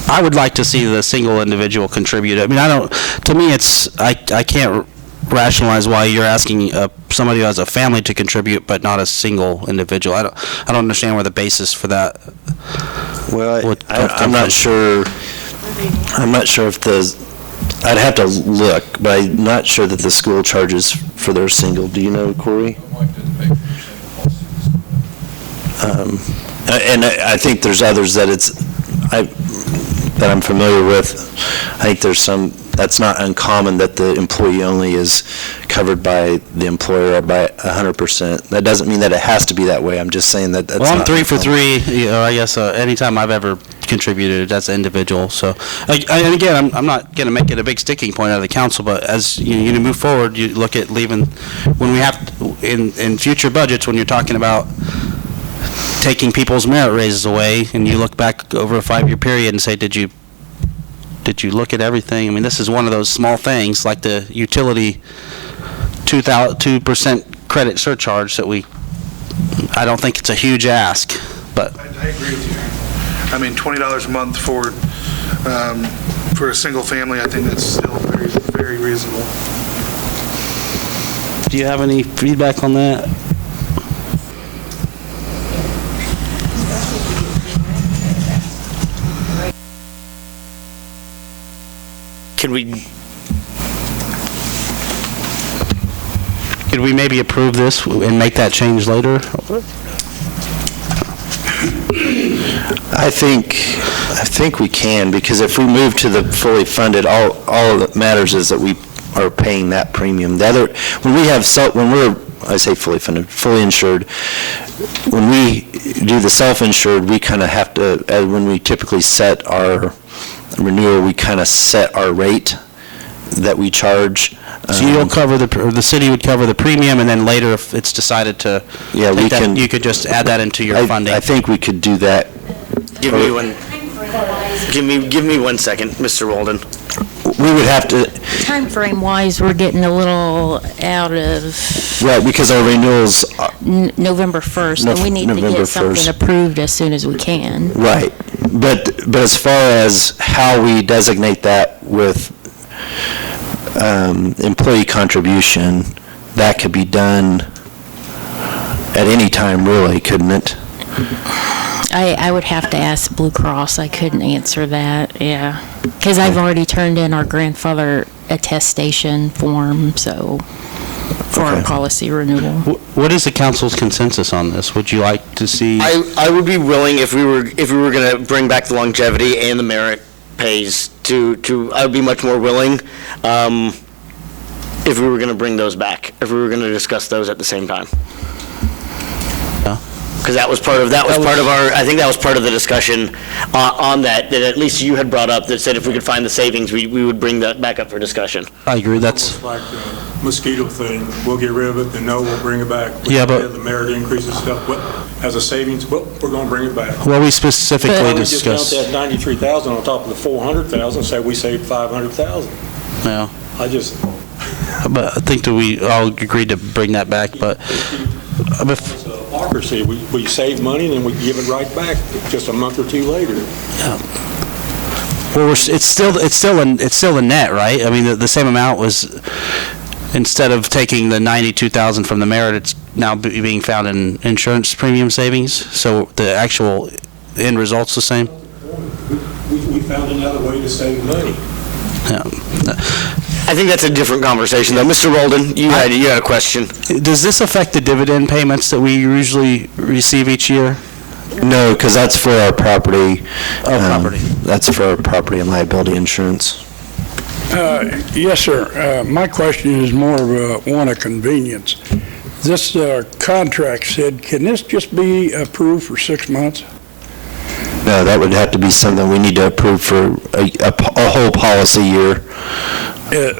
I would like to see the single individual contribute. I mean, to me, I can't rationalize why you're asking somebody who has a family to contribute, but not a single individual. I don't understand where the basis for that. Well, I'm not sure. I'm not sure if I'd have to look, but I'm not sure that the school charges for their single. Do you know, Corey? And I think there's others that that I'm familiar with. I think there's some, that's not uncommon that the employee only is covered by the employer by 100%. That doesn't mean that it has to be that way. I'm just saying that that's Well, I'm not 3 for uncommon. 3. You know, I guess anytime I've ever contributed, that's an individual. So, and again, I'm not going to make it a big sticking point out of the council, but as you move forward, you look at leaving when we have in future budgets when you're talking about taking people's merit raises away, and you look back over a 5-year period and say, did you look at everything? I mean, this is one of those small things, like the utility 2% credit surcharge that I don't think it's a huge ask, but. I agree with you. I mean, $20 a month for a single family, I think that's still very, very reasonable. Do you have any feedback on that? Could we, Could we maybe approve this and make that change later? I think we can, because if we move to the fully funded, all that matters is that we are paying that premium. The other, when we have, I say fully funded, fully insured, when we do the self-insured, we kind of have to, when we typically set our renewal, we kind of set our rate that we charge. So you'll cover the city would cover the premium, and then later, if it's decided to take that, you could just add that into your funding. I think we could do that. give me 1 second, Mr. Walden. We would have to, Time frame wise, we're getting a little out of right, because our renewals, November 1st, and we need to November get something 1st. approved as soon as we can. right. But as far as how we designate that with employee contribution, that could be done at any time, really, couldn't it? I would have to ask Blue Cross. I couldn't answer that, yeah. Because I've already turned in our grandfather attestation form, so, for our Okay. policy renewal. What is the council's consensus on this? Would you like to see? I would be willing, if we were going to bring back the longevity and the merit pays, I would be much more willing if we were going to bring those back, if we were going to discuss those at the same time. Yeah. Because that was part of our, I think that was part of the discussion on that at least you had brought up, that said if we could find the savings, we would bring that back up for discussion. I agree, that's, It's like the mosquito thing, we'll get rid of it, then no, we'll bring it back. Yeah, but- The merit increases stuff, what, as a savings, well, we're gonna bring it back. well, we specifically Why don't we just count discussed, that 93,000 on top of the 400,000, say we saved 500,000. yeah. I just, But I think that we all agreed to bring that back, but it's hypocrisy, we save money, then we give it right back just a month or two later. well, it's still a net, right? I mean, the same amount was, instead of taking the 92,000 from the merit, it's now being found in insurance premium savings, so the actual end result's the same? We found another way to save money. Yeah. I think that's a different conversation, though. Mr. Walden, you had a question. Does this affect the dividend payments that we usually receive each year? No, because that's for our property. Property. That's for our property and liability insurance. Yes, sir. My question is more of one of convenience. This contract said, can this just be approved for 6 months? No, that would have to be something we need to approve for a whole policy year.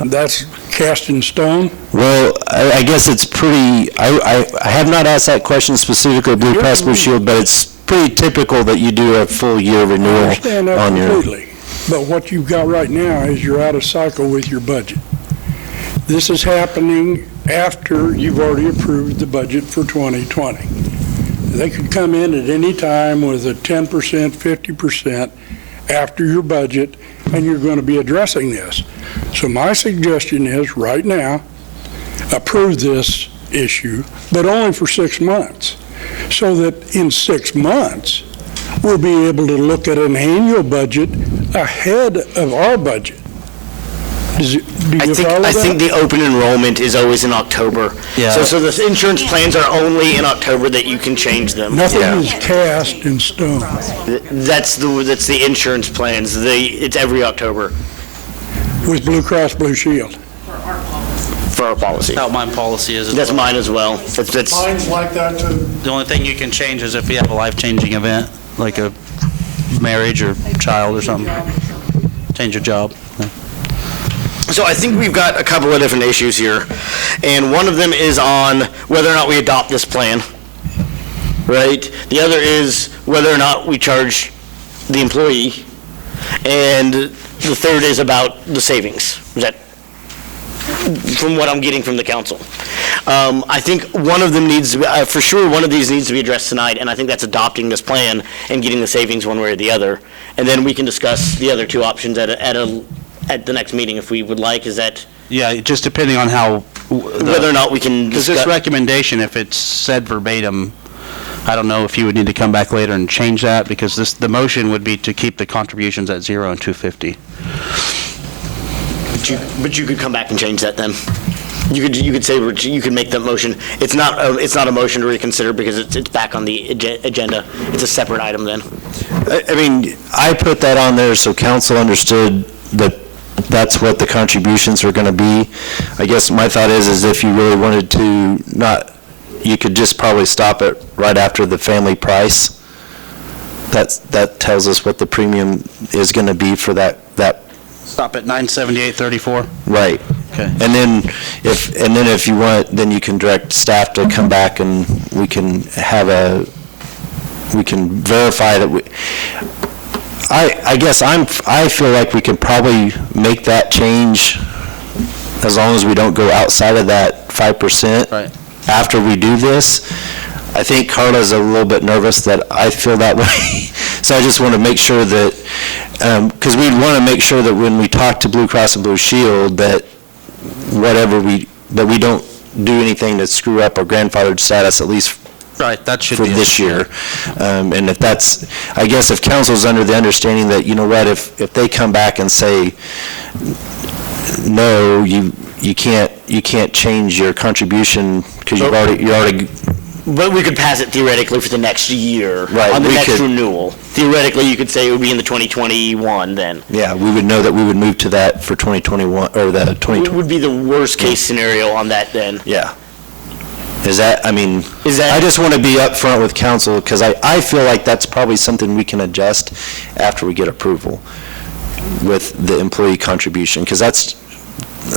That's cast in stone? Well, I guess it's pretty, I have not asked that question specifically of Blue Cross Blue Shield, but it's pretty typical that you do a full year I renewal understand that on your... completely. But what you've got right now is you're out of cycle with your budget. This is happening after you've already approved the budget for 2020. They could come in at any time with a 10%, 50% after your budget, and you're going to be addressing this. So my suggestion is, right now, approve this issue, but only for 6 months, so that in 6 months, we'll be able to look at an annual budget ahead of our budget. Do you follow that? I think the open enrollment is always in October. Yeah. So the insurance plans are only in October that you can change them. Nothing is cast in stone. That's the insurance plans. It's every October With Blue Cross Blue Shield. for our policy. How my policy is. That's mine as well. That's Mine's like that too. The only thing you can change is if you have a life-changing event, like a marriage or child or something. Change your job. So I think we've got a couple of different issues here, and one of them is on whether or not we adopt this plan, right? The other is whether or not we charge the employee, and the third is about the savings. Is that from what I'm getting from the council? I think one of them needs to be, for sure, one of these needs to be addressed tonight, and I think that's adopting this plan and getting the savings one way or the other, and then we can discuss the other two options at the next meeting if we would like. Is that? Yeah, just depending on how. Whether or not we can. Because this recommendation, if it's said verbatim, I don't know if you would need to come back later and change that, because the motion would be to keep the contributions at 0 and 250. But you could come back and change that then. You could say, you could make that motion. It's not a motion to reconsider because it's back on the agenda. It's a separate item then. I mean, I put that on there so council understood that that's what the contributions are going to be. I guess my thought is if you really wanted to you could just probably stop it right after the family price. That tells us what the premium is going to be for that. Stop at 978.34? Right. Okay. And then if you want, then you can direct staff to come back and we can verify that I guess I feel like we can probably make that change as long as we don't go outside of that 5%. Right. After we do this. I think Carla's a little bit nervous that I feel that way. So I just want to make sure that, because we'd want to make sure that when we talk to Blue Cross and Blue Shield, that that we don't do anything to screw up our grandfathered status, at least right, that should for be this year. And if that's, I guess if council's under the understanding that, you know what, if they come back and say, no, you can't change your contribution because you're already. But we could pass it theoretically for the next year. Right, on the we next could- renewal. Theoretically, you could say it would be in the 2021 then. Yeah, we would know that we would move to that for 2021, or the What 2020. would be the worst case scenario on that then? Yeah. Is that, I that- just want to be upfront with council, because I feel like that's probably something we can adjust after we get approval with the employee contribution, because that's,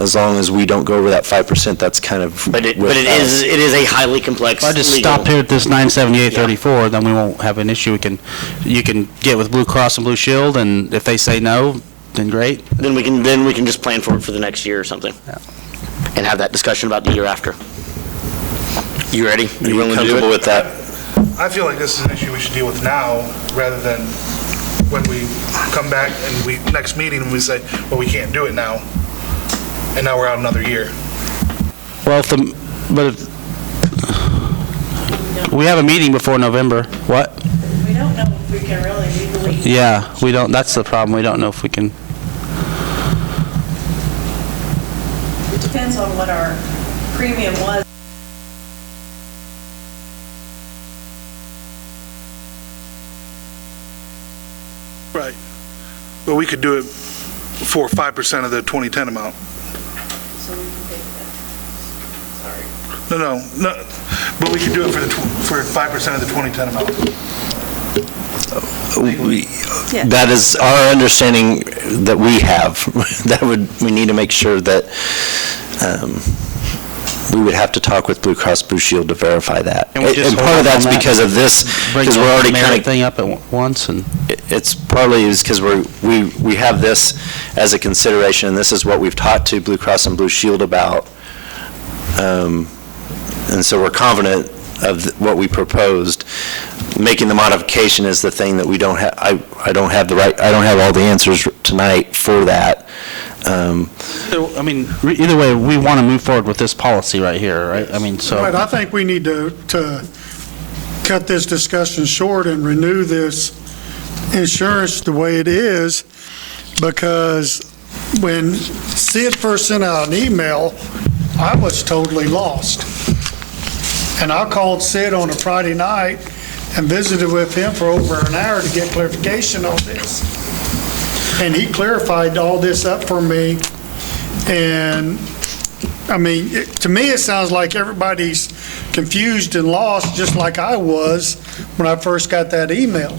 as long as we don't go over that 5%, that's kind of. But it is a highly complex If I just legal- stop here at this 978.34, then we won't have an issue. You can get with Blue Cross and Blue Shield, and if they say no, then great. Then we can just plan for it for the next year or something. Yeah. And have that discussion about the year after. You ready? Are you willing to do comfortable it? with that? I feel like this is an issue we should deal with now, rather than when we come back and next meeting, and we say, well, we can't do it now, and now we're out another year. Well, we have a meeting before November. What? We don't know if we can really legally. Yeah, we don't, that's the problem. We don't know if we can. It depends on what our premium was. Right. But we could do it for 5% of the 2010 amount. So we can take that. Sorry. No, but we could do it for 5% of the 2010 amount. That is our understanding that we have. We need to make sure that we would have to talk with Blue Cross Blue Shield to verify that. Can we just And hold part of off on that's that? because of this, Bring because the we're already merit kind of. thing up at once, and It's partly is because we have this as a consideration, and this is what we've talked to Blue Cross and Blue Shield about. And so we're confident of what we proposed. Making the modification is the thing that we don't have, I don't have all the answers tonight for that. I mean, either way, we want to move forward with this policy right here, right? I mean, so. Right, I think we need to cut this discussion short and renew this insurance the way it is, because when Sid first sent out an email, I was totally lost. And I called Sid on a Friday night and visited with him for over an hour to get clarification on this. And he clarified all this up for me. And, I mean, to me, it sounds like everybody's confused and lost, just like I was when I first got that email.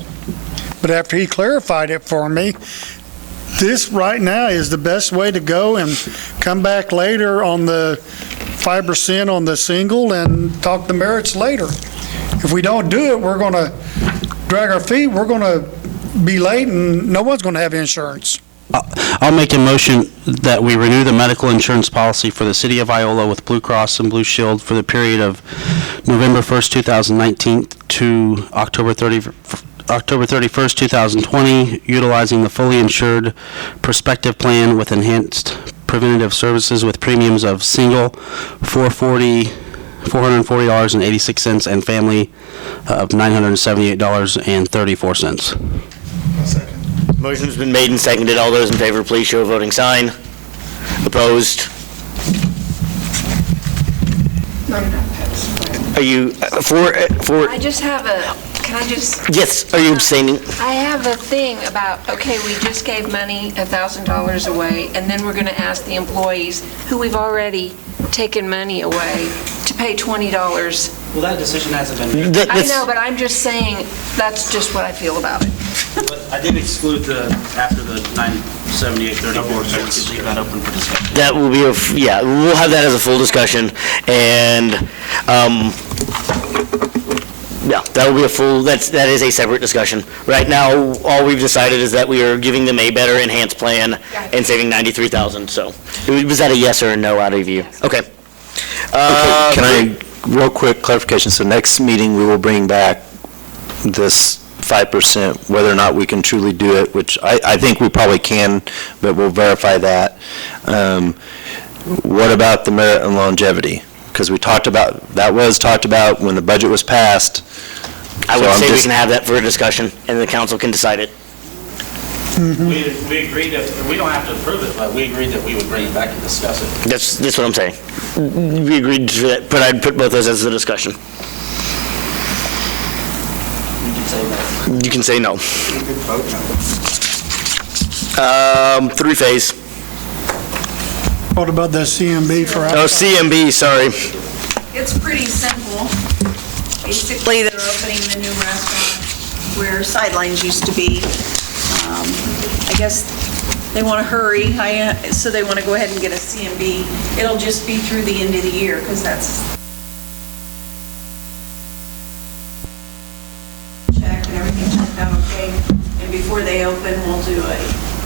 But after he clarified it for me, this right now is the best way to go, and come back later on the 5% on the single and talk the merits later. If we don't do it, we're going to drag our feet, we're going to be late, and no one's going to have insurance. I'll make a motion that we renew the medical insurance policy for the city of Iola with Blue Cross and Blue Shield for the period of November 1st, 2019 to October 31st, 2020, utilizing the fully insured prospective plan with enhanced preventative services with premiums of single $440.86 and family of $978.34. Second. Motion's been made and seconded. All those in favor, please show a voting sign. Opposed? Are you for? I just have can I just? Yes, are you abstaining? I have a thing about, okay, we just gave money, $1,000 away, and then we're going to ask the employees who we've already taken money away to pay $20. Well, that decision hasn't been made. I know, but I'm just saying, that's just what I feel about it. But I did exclude after the 97834, so we could leave that open for discussion. That will be yeah, we'll have that as a full discussion, and, yeah, that will be that is a separate discussion. Right now, all we've decided is that we are giving them a better enhanced plan and saving $93,000, so. Was that a yes or a no out of you? Okay. Can I, real quick clarification, so next meeting, we will bring back this 5%, whether or not we can truly do it, which I think we probably can, but we'll verify that. What about the merit and longevity? Because that was talked about when the budget was passed. I would say we can have that for a discussion, and the council can decide it. We agreed we don't have to approve it, but we agreed that we would bring it back and discuss it. That's what I'm saying. We agreed to that, but I'd put both those as a discussion. You can say no. You could vote no. Three-phase. What about the CMB for outside? Oh, CMB, sorry. It's pretty simple. Basically, they're opening the new restaurant where Sidelines used to be. I guess they want to hurry, so they want to go ahead and get a CMB. It'll just be through the end of the year, because that's checked and everything checked out okay. And before they open, we'll do a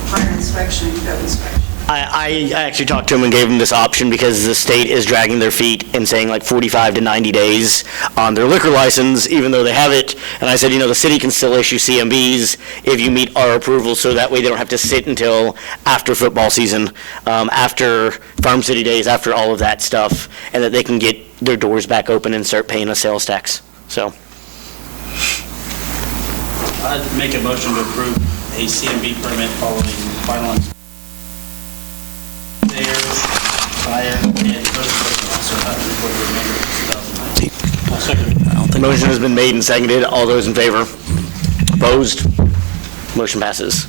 fire inspection and code inspection. I actually talked to him and gave him this option because the state is dragging their feet and saying like 45 to 90 days on their liquor license, even though they have it. And I said, the city can still issue CMBs if you meet our approval, so that way they don't have to sit until after football season, after Farm City Days, after all of that stuff, and that they can get their doors back open and start paying a sales tax. So. I'd make a motion to approve a CMB permit following final inspection. Mayor, fire, and code enforcement officer Hutton for the remainder of 2019. Motion has been made and seconded. All those in favor? Opposed? Motion passes.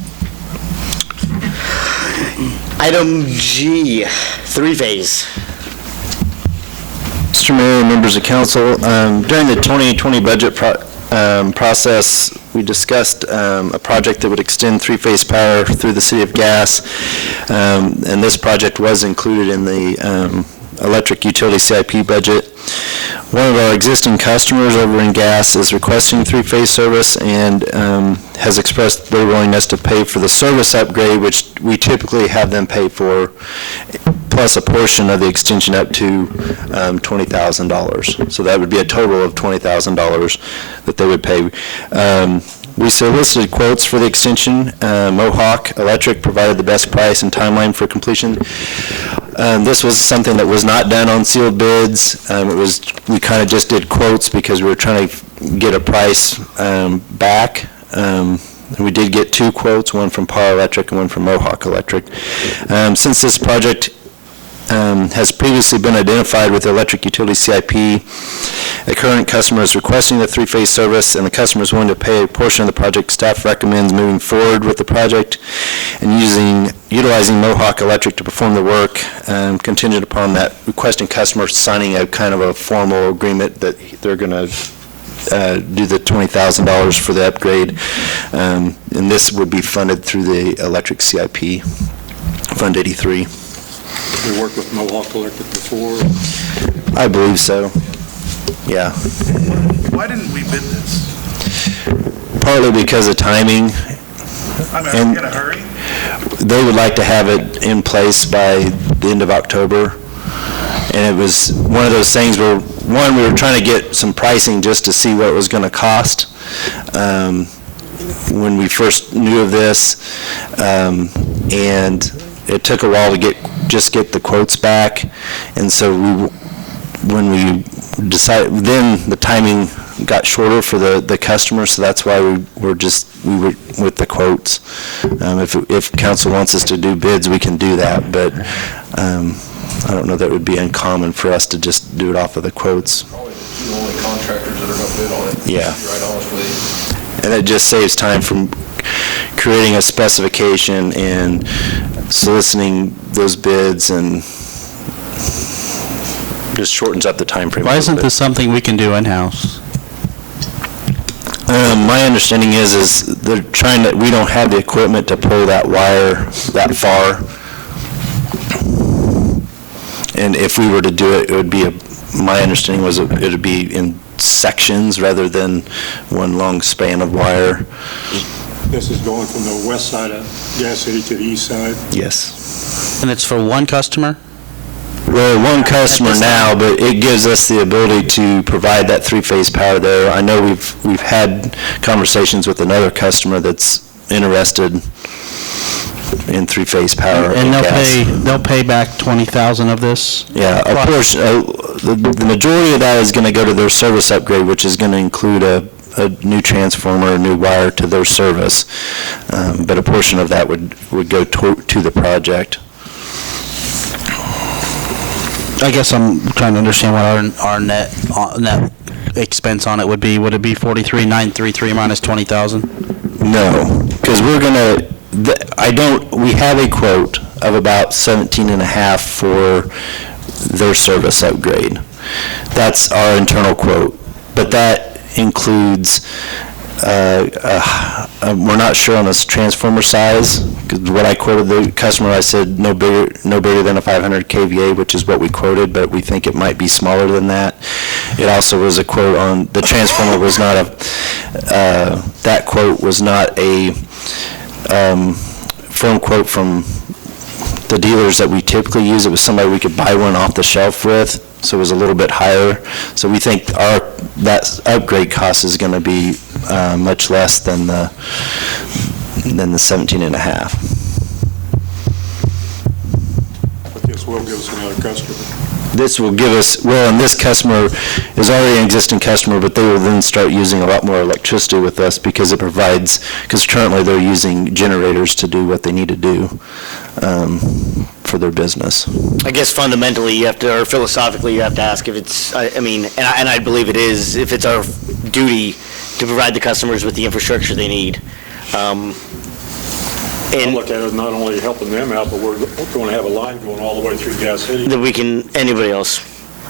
Item G, three-phase. Mr. Mayor, members of council, during the 2020 budget process, we discussed a project that would extend three-phase power through the city of Gas, and this project was included in the electric utility CIP budget. One of our existing customers over in Gas is requesting three-phase service and has expressed their willingness to pay for the service upgrade, which we typically have them pay for, plus a portion of the extension up to $20,000. So that would be a total of $20,000 that they would pay. We solicited quotes for the extension. Mohawk Electric provided the best price and timeline for completion. This was something that was not done on sealed bids. We kind of just did quotes because we were trying to get a price back. We did get two quotes, one from Power Electric and one from Mohawk Electric. Since this project has previously been identified with the electric utility CIP, a current customer is requesting the three-phase service, and the customer is willing to pay a portion of the project. Staff recommends moving forward with the project and utilizing Mohawk Electric to perform the work, contingent upon that requesting customer signing a kind of a formal agreement that they're going to do the $20,000 for the upgrade, and this would be funded through the electric CIP, Fund 83. We worked with Mohawk Electric before. I believe so. Yeah. Why didn't we bid this? Partly because of timing. In a hurry? They would like to have it in place by the end of October. And it was one of those things where, one, we were trying to get some pricing just to see what it was going to cost when we first knew of this. And it took a while to get the quotes back. And so when we decided, then the timing got shorter for the customer, so that's why we were with the quotes. If council wants us to do bids, we can do that, but I don't know that it would be uncommon for us to just do it off of the quotes. Probably the two only contractors that are going to bid on it. Yeah. To be right honest with you. And it just saves time from creating a specification and soliciting those bids, and just shortens up the time frame. Why isn't this something we can do in-house? My understanding is they're trying to, we don't have the equipment to pull that wire that far. And if we were to do it, it would be my understanding was it would be in sections rather than one long span of wire. This is going from the west side of Gas City to the east side. Yes. And it's for one customer? We're one customer now, but it gives us the ability to provide that three-phase power there. I know we've had conversations with another customer that's interested in three-phase power. And they'll pay back $20,000 of this? Yeah, a portion, the majority of that is going to go to their service upgrade, which is going to include a new transformer, a new wire to their service. But a portion of that would go to the project. I guess I'm trying to understand what our net expense on it would be. Would it be 43,933 minus 20,000? No, because we're going to, we have a quote of about 17 and a half for their service upgrade. That's our internal quote, but that includes, we're not sure on this transformer size, because what I quoted the customer, I said no bigger than a 500 kVA, which is what we quoted, but we think it might be smaller than that. It also was a quote on, the transformer was not that quote was not a firm quote from the dealers that we typically use. It was somebody we could buy one off the shelf with, so it was a little bit higher. So we think that upgrade cost is going to be much less than the 17 and a half. But this will give us another customer. This will give us, well, and this customer is already an existing customer, but they will then start using a lot more electricity with us because it provides, because currently they're using generators to do what they need to do for their business. I guess fundamentally, you have to, or philosophically, you have to ask if it's, I mean, and I believe it is, if it's our duty to provide the customers with the infrastructure they need. I look at it as not only helping them out, but we're going to have a line going all the way through Gas City. That we can, anybody else.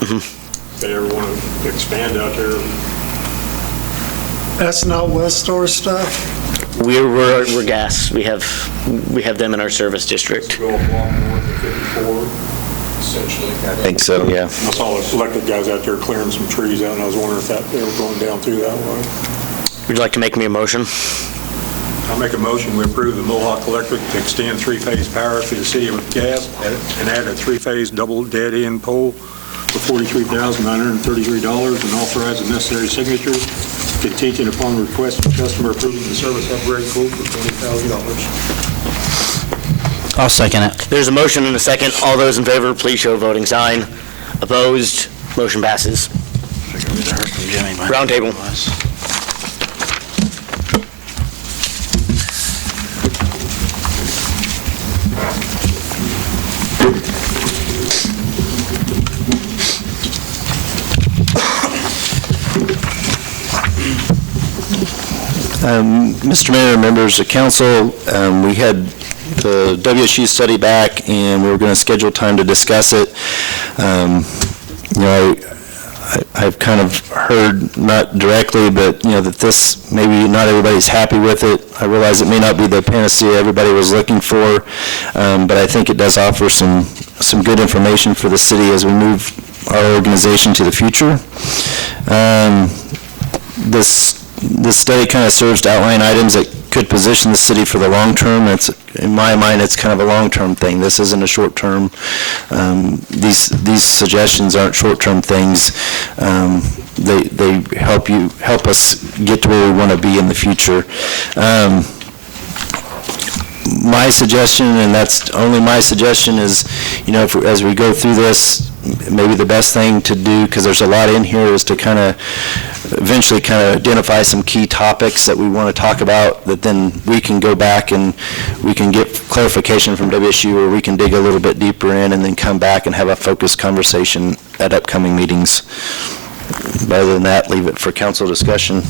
If they ever want to expand out there. That's not Westar stuff? We're gas. We have them in our service district. Go up along north of 54, essentially. I think so, yeah. I saw the electric guys out there clearing some trees out, and I was wondering if they were going down through that way. Would you like to make me a motion? I'll make a motion, we approve the Mohawk Electric to extend three-phase power through the city of gas and add a three-phase double dead-end pole for $43,933 and authorize the necessary signatures contingent upon request of customer approving the service upgrade quote for $20,000. I'll second it. There's a motion and a second. All those in favor, please show voting sign. Opposed? Motion passes. Round table. Mr. Mayor, members of council, we had the WSU study back, and we were going to schedule time to discuss it. I've kind of heard, not directly, but, that this, maybe not everybody's happy with it. I realize it may not be the panacea everybody was looking for, but I think it does offer some good information for the city as we move our organization to the future. This study kind of serves to outline items that could position the city for the long term. In my mind, it's kind of a long-term thing. This isn't a short-term. These suggestions aren't short-term things. They help us get to where we want to be in the future. My suggestion, and that's only my suggestion, is, as we go through this, maybe the best thing to do, because there's a lot in here, is to kind of eventually kind of identify some key topics that we want to talk about, that then we can go back and we can get clarification from WSU, or we can dig a little bit deeper in and then come back and have a focused conversation at upcoming meetings. But other than that, leave it for council discussion.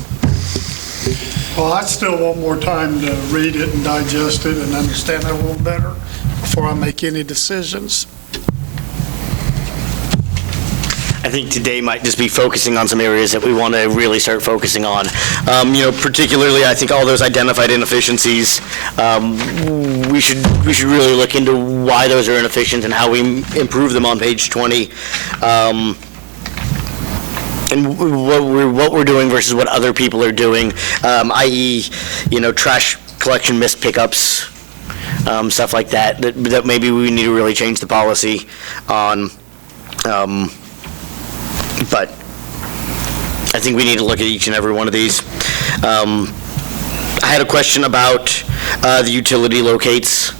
Well, I still want more time to read it and digest it and understand it a little better before I make any decisions. I think today might just be focusing on some areas that we want to really start focusing on. Particularly, I think all those identified inefficiencies, we should really look into why those are inefficient and how we improve them on page 20. And what we're doing versus what other people are doing, i.e., trash collection, missed pickups, stuff like that, that maybe we need to really change the policy on. But I think we need to look at each and every one of these. I had a question about the utility locates.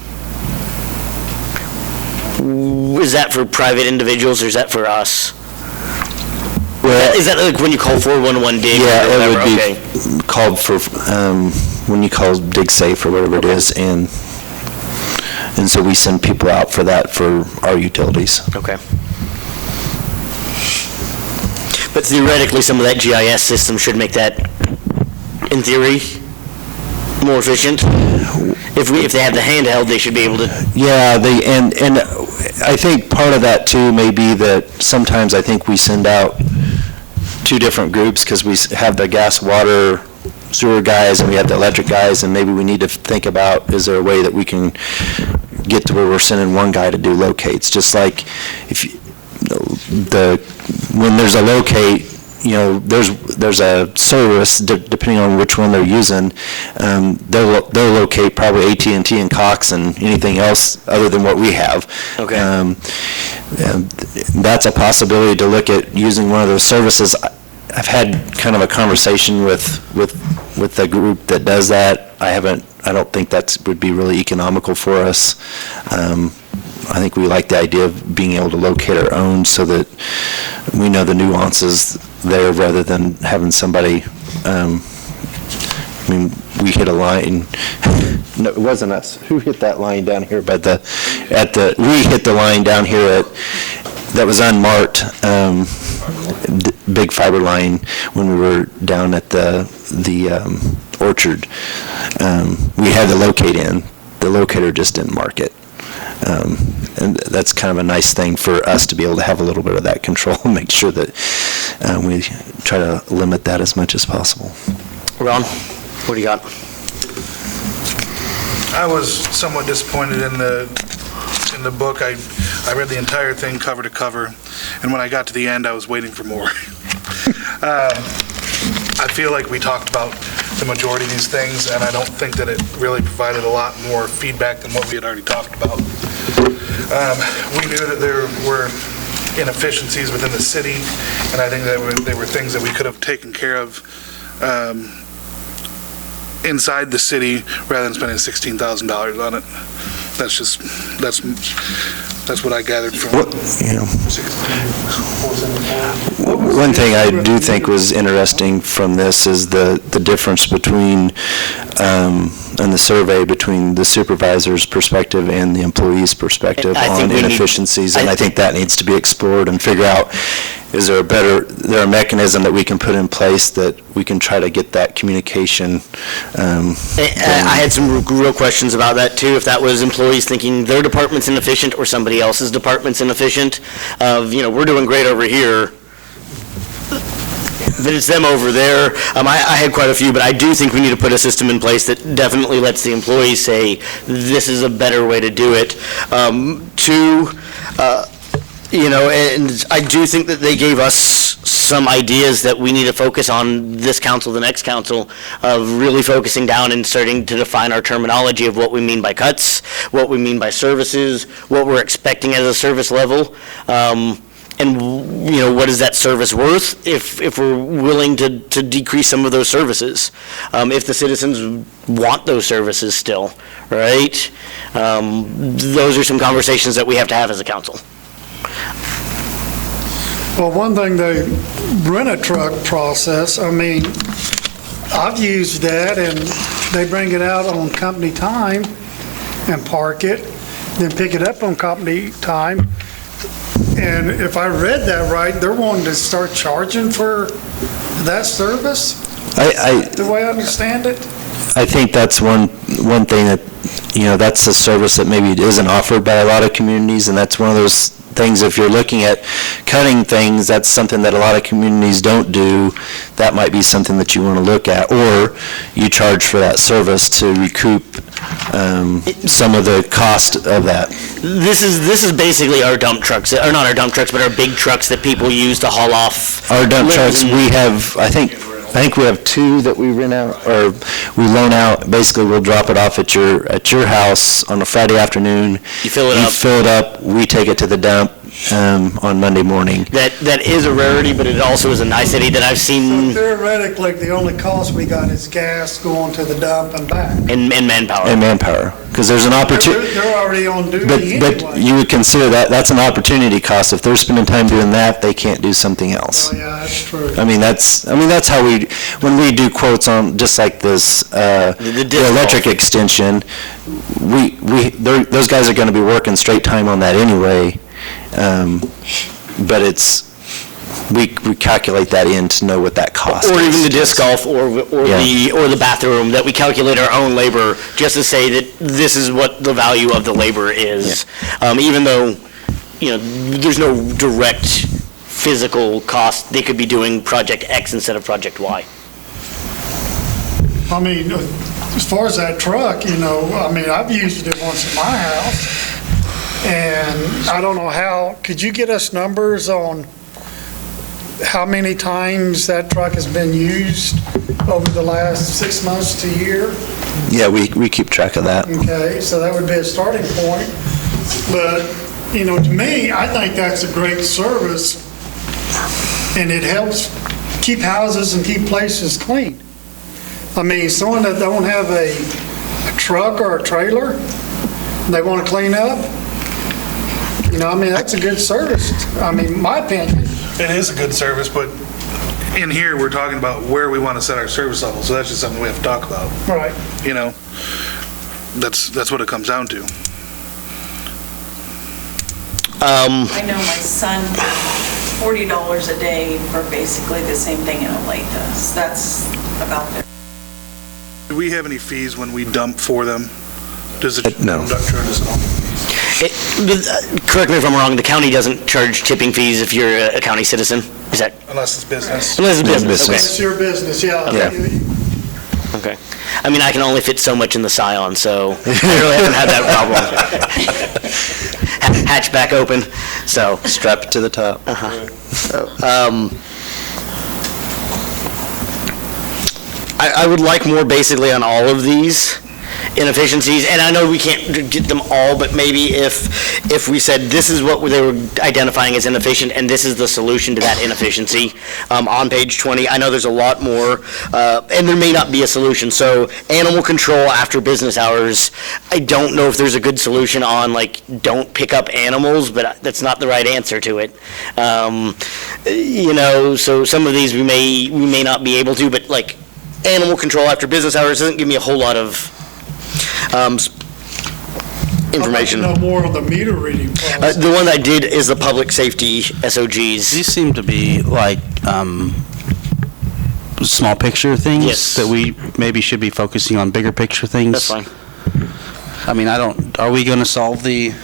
Is that for private individuals or is that for us? Well, is that like when you call 411 dig? Yeah, it would be okay. called for when you call dig safe or whatever it is, and so we send people out for that for our utilities. Okay. But theoretically, some of that GIS system should make that, in theory, more efficient. If they have the handheld, they should be able to. Yeah, and I think part of that too may be that sometimes I think we send out two different groups because we have the gas, water, sewer guys and we have the electric guys, and maybe we need to think about, is there a way that we can get to where we're sending one guy to do locates? Just like if when there's a locate, there's a service, depending on which one they're using, they'll locate probably AT&T and Cox and anything else other than what we have. Okay. That's a possibility to look at using one of those services. I've had kind of a conversation with the group that does that. I don't think that would be really economical for us. I think we like the idea of being able to locate our own so that we know the nuances there rather than having somebody, we hit a line. No, it wasn't us. Who hit that line down here we hit the line down here that was unmarked, big fiber line when we were down at the orchard. We had the locate in. The locator just didn't mark it. And that's kind of a nice thing for us to be able to have a little bit of that control and make sure that we try to limit that as much as possible. Ron, what do you got? I was somewhat disappointed in the book. I read the entire thing cover to cover, and when I got to the end, I was waiting for more. I feel like we talked about the majority of these things, and I don't think that it really provided a lot more feedback than what we had already talked about. We knew that there were inefficiencies within the city, and I think that they were things that we could have taken care of inside the city rather than spending $16,000 on it. That's what I gathered from it. One thing I do think was interesting from this is the difference between, in the survey, between the supervisor's perspective and the employee's perspective on inefficiencies, and I think that needs to be explored and figure out, is there a mechanism that we can put in place that we can try to get that communication? I had some real questions about that too, if that was employees thinking their department's inefficient or somebody else's department's inefficient, we're doing great over here, but it's them over there. I had quite a few, but I do think we need to put a system in place that definitely lets the employees say, this is a better way to do it. And I do think that they gave us some ideas that we need to focus on this council, the next council, of really focusing down and starting to define our terminology of what we mean by cuts, what we mean by services, what we're expecting as a service level, and what is that service worth if we're willing to decrease some of those services, if the citizens want those services still, right? Those are some conversations that we have to have as a council. Well, one thing, the rent-a-truck process, I mean, I've used that, and they bring it out on company time and park it, then pick it up on company time. And if I read that right, they're wanting to start charging for that service? The way I understand it? I think that's one thing that, that's a service that maybe isn't offered by a lot of communities, and that's one of those things, if you're looking at cutting things, that's something that a lot of communities don't do. That might be something that you want to look at, or you charge for that service to recoup some of the cost of that. This is basically our dump trucks, or not our dump trucks, but our big trucks that people use to haul off. Our dump trucks, we have, I think we have 2 that we rent out, or we loan out. Basically, we'll drop it off at your house on a Friday afternoon. You fill it up. We take it to the dump on Monday morning. That is a rarity, but it also is a nicety that I've seen. So theoretically, the only cost we got is gas going to the dump and back. And manpower. And manpower, because there's an opportunity. They're already on duty anyway. But you would consider that's an opportunity cost. If they're spending time doing that, they can't do something else. Oh, yeah, that's true. I mean, that's how when we do quotes on, just like this, the electric extension, those guys are going to be working straight time on that anyway. But we calculate that in to know what that cost is. Or even the disc golf, or the bathroom, that we calculate our own labor, just to say that this is what the value of the labor is. Even though, there's no direct physical cost, they could be doing project X instead of project Y. I mean, as far as that truck, I've used it once at my house. And I don't know how, could you get us numbers on how many times that truck has been used over the last 6 months to a year? Yeah, we keep track of that. Okay, so that would be a starting point. But, to me, I think that's a great service, and it helps keep houses and keep places clean. I mean, someone that don't have a truck or a trailer, they want to clean up, that's a good service. My opinion. It is a good service, but in here, we're talking about where we want to set our service level, so that's just something we have to talk about. Right. That's what it comes down to. I know my son, $40 a day for basically the same thing Iola does. That's about it. Do we have any fees when we dump for them? Does it No. conduct charges at all? Correct me if I'm wrong, the county doesn't charge tipping fees if you're a county citizen? Is that? Unless it's business. Unless it's business, okay. It's your business, yeah. Okay. I can only fit so much in the Scion, so I really haven't had that problem. Hatch back open, so. Strap it to the top. I would like more basically on all of these inefficiencies, and I know we can't get them all, but maybe if we said this is what they were identifying as inefficient and this is the solution to that inefficiency, on page 20, I know there's a lot more, and there may not be a solution. So animal control after business hours, I don't know if there's a good solution on, don't pick up animals, but that's not the right answer to it. So some of these we may not be able to, but animal control after business hours doesn't give me a whole lot of information. I'd like to know more on the meter reading process. The one I did is the public safety SOGs. These seem to be small picture things. Yes. That we maybe should be focusing on bigger picture things. That's fine. Are we going to solve these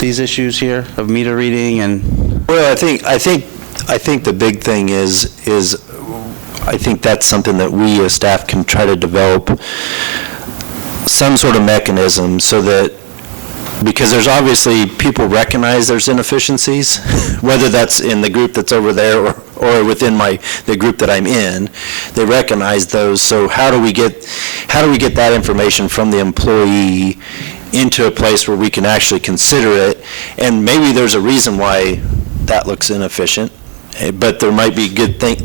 issues here of meter reading and? Well, I think the big thing is I think that's something that we as staff can try to develop some sort of mechanism so that, because there's obviously people recognize there's inefficiencies, whether that's in the group that's over there or within the group that I'm in, they recognize those. So how do we get that information from the employee into a place where we can actually consider it? And maybe there's a reason why that looks inefficient, but there might be good things.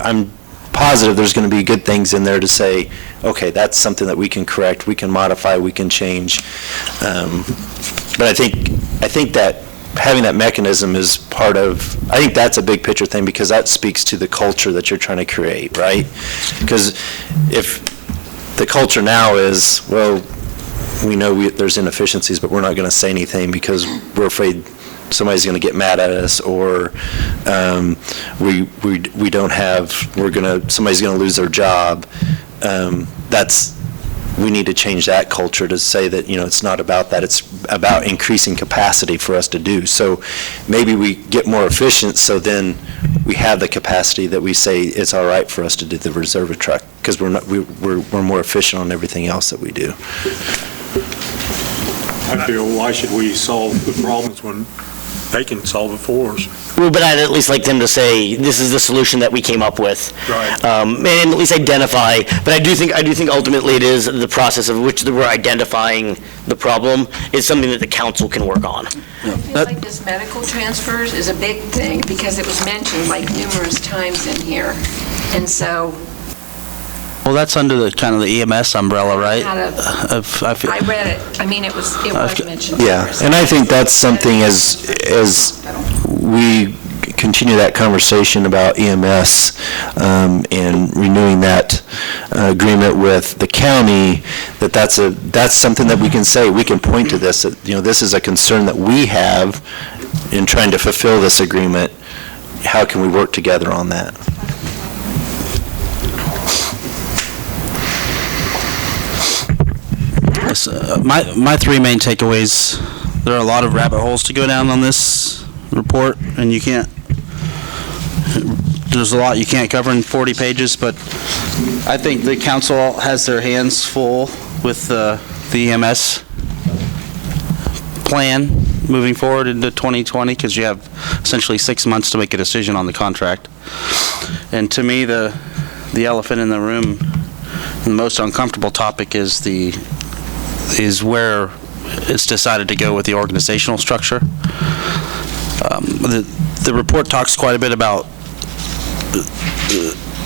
I'm positive there's going to be good things in there to say, okay, that's something that we can correct, we can modify, we can change. But I think that having that mechanism is part of, I think that's a big picture thing, because that speaks to the culture that you're trying to create, right? Because if the culture now is, well, we know there's inefficiencies, but we're not going to say anything because we're afraid somebody's going to get mad at us, or we don't have, somebody's going to lose their job. We need to change that culture to say that, it's not about that, it's about increasing capacity for us to do. So maybe we get more efficient, so then we have the capacity that we say it's all right for us to do the reserve truck, because we're more efficient on everything else that we do. I feel, why should we solve the problems when they can solve it for us? Well, but I'd at least like them to say, this is the solution that we came up with. Right. And at least identify, but I do think ultimately it is the process of which we're identifying the problem is something that the council can work on. I feel like this medical transfers is a big thing, because it was mentioned like numerous times in here. And so Well, that's under the kind of the EMS umbrella, right? I read it. I mean, it was mentioned. Yeah, and I think that's something as we continue that conversation about EMS and renewing that agreement with the county, that's something that we can say, we can point to this, that, this is a concern that we have in trying to fulfill this agreement. How can we work together on that? My three main takeaways, there are a lot of rabbit holes to go down on this report, and there's a lot you can't cover in 40 pages, but I think the council has their hands full with the EMS plan moving forward into 2020, because you have essentially 6 months to make a decision on the contract. And to me, the elephant in the room, the most uncomfortable topic is where it's decided to go with the organizational structure. The report talks quite a bit about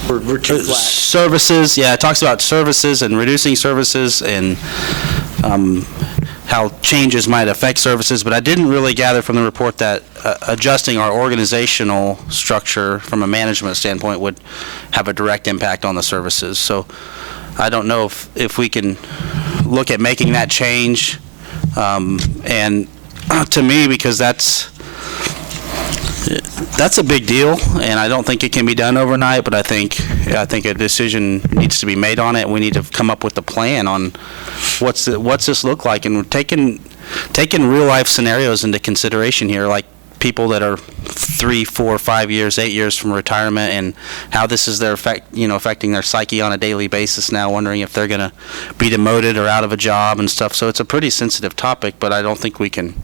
services. Yeah, it talks about services and reducing services and how changes might affect services, but I didn't really gather from the report that adjusting our organizational structure from a management standpoint would have a direct impact on the services. So I don't know if we can look at making that change, and to me, because that's a big deal, and I don't think it can be done overnight, but I think a decision needs to be made on it. We need to come up with a plan on what's this look like, and we're taking real life scenarios into consideration here, like people that are 3, 4, 5 years, 8 years from retirement, and how this is affecting their psyche on a daily basis now, wondering if they're going to be demoted or out of a job and stuff. So it's a pretty sensitive topic, but I don't think we can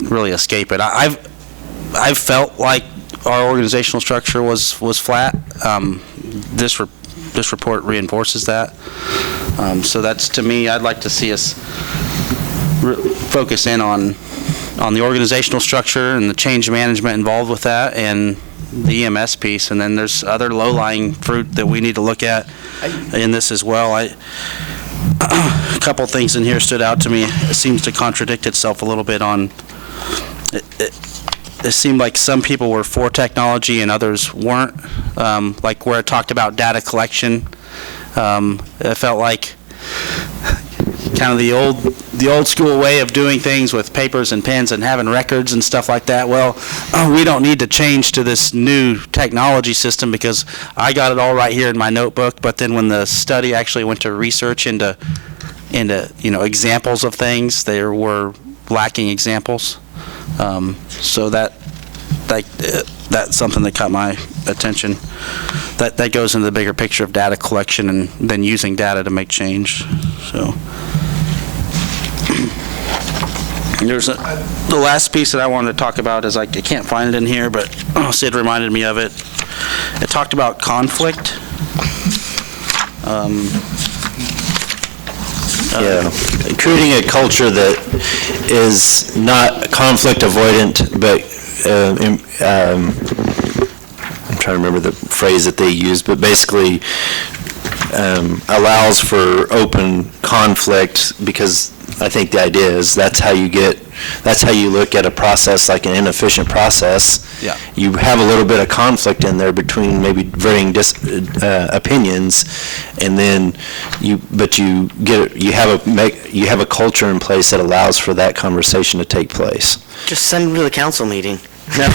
really escape it. I've felt like our organizational structure was flat. This report reinforces that. So that's, to me, I'd like to see us focus in on the organizational structure and the change management involved with that, and the EMS piece. And then there's other low-lying fruit that we need to look at in this as well. A couple things in here stood out to me. It seems to contradict itself a little bit on, it seemed like some people were for technology and others weren't, like where it talked about data collection. It felt like kind of the old school way of doing things with papers and pens and having records and stuff like that. Well, we don't need to change to this new technology system because I got it all right here in my notebook. But then when the study actually went to research into examples of things, there were lacking examples. So that's something that caught my attention. That goes into the bigger picture of data collection and then using data to make change. So there's the last piece that I wanted to talk about is I can't find it in here, but Sid reminded me of it. It talked about conflict. Creating a culture that is not conflict avoidant, but I'm trying to remember the phrase that they use, but basically allows for open conflict, because I think the idea is that's how you look at a process like an inefficient process. Yeah. You have a little bit of conflict in there between maybe varying opinions, and then you have a culture in place that allows for that conversation to take place. Just send them to the council meeting. No.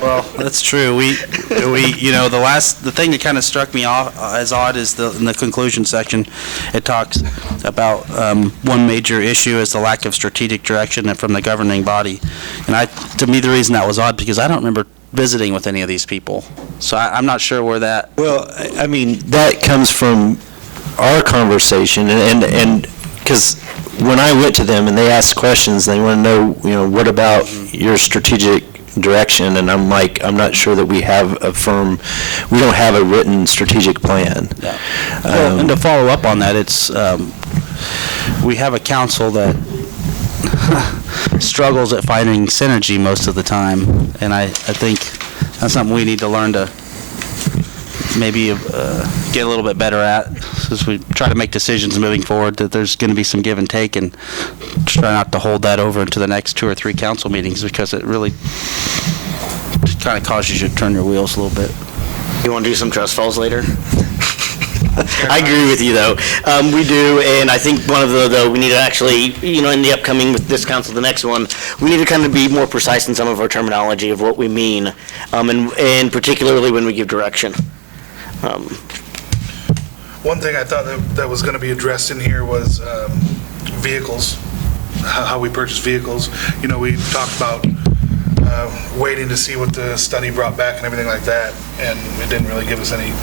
Well, that's true. We, the thing that kind of struck me off as odd is in the conclusion section, it talks about one major issue is the lack of strategic direction from the governing body. And to me, the reason that was odd, because I don't remember visiting with any of these people. So I'm not sure where that. Well, I mean, that comes from our conversation, and because when I went to them and they asked questions, they want to know, what about your strategic direction? And I'm like, I'm not sure that we don't have a written strategic plan. Yeah. And to follow up on that, it's, we have a council that struggles at finding synergy most of the time. And I think that's something we need to learn to maybe get a little bit better at as we try to make decisions moving forward, that there's going to be some give and take, and try not to hold that over into the next 2 or 3 council meetings, because it really kind of causes you to turn your wheels a little bit. You want to do some trust falls later? I agree with you, though. We do, and I think one of we need to actually, in the upcoming with this council, the next one, we need to kind of be more precise in some of our terminology of what we mean, and particularly when we give direction. One thing I thought that was going to be addressed in here was vehicles, how we purchase vehicles. We talked about waiting to see what the study brought back and everything like that, and it didn't really give us any.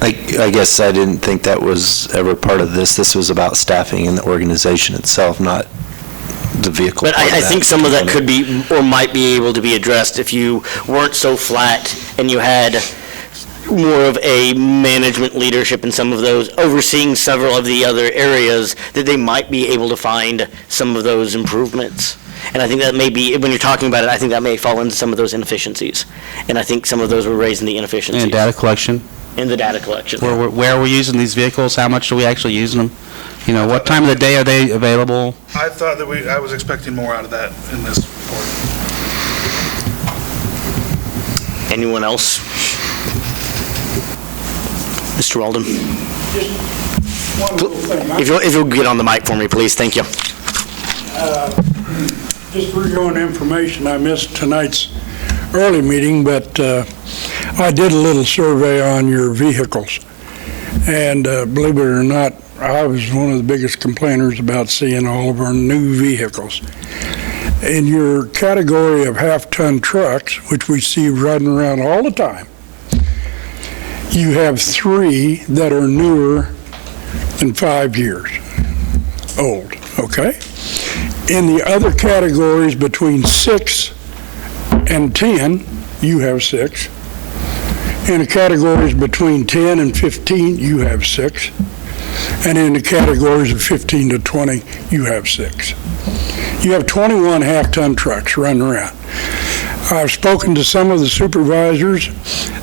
I guess I didn't think that was ever part of this. This was about staffing and the organization itself, not the vehicle. But I think some of that could be, or might be able to be addressed if you weren't so flat and you had more of a management leadership in some of those, overseeing several of the other areas, that they might be able to find some of those improvements. And I think that may be, when you're talking about it, I think that may fall into some of those inefficiencies. And I think some of those were raising the inefficiencies. And data collection. In the data collection. Where are we using these vehicles? How much do we actually use them? What time of the day are they available? I thought that I was expecting more out of that in this report. Anyone else? Mr. Walden? If you'll get on the mic for me, please. Thank you. Just for your own information, I missed tonight's early meeting, but I did a little survey on your vehicles. And believe it or not, I was one of the biggest complainers about seeing all of our new vehicles. In your category of half-ton trucks, which we see riding around all the time, you have 3 that are newer than 5 years old, okay? In the other categories between 6 and 10, you have 6. In the categories between 10 and 15, you have 6. And in the categories of 15 to 20, you have 6. You have 21 half-ton trucks running around. I've spoken to some of the supervisors.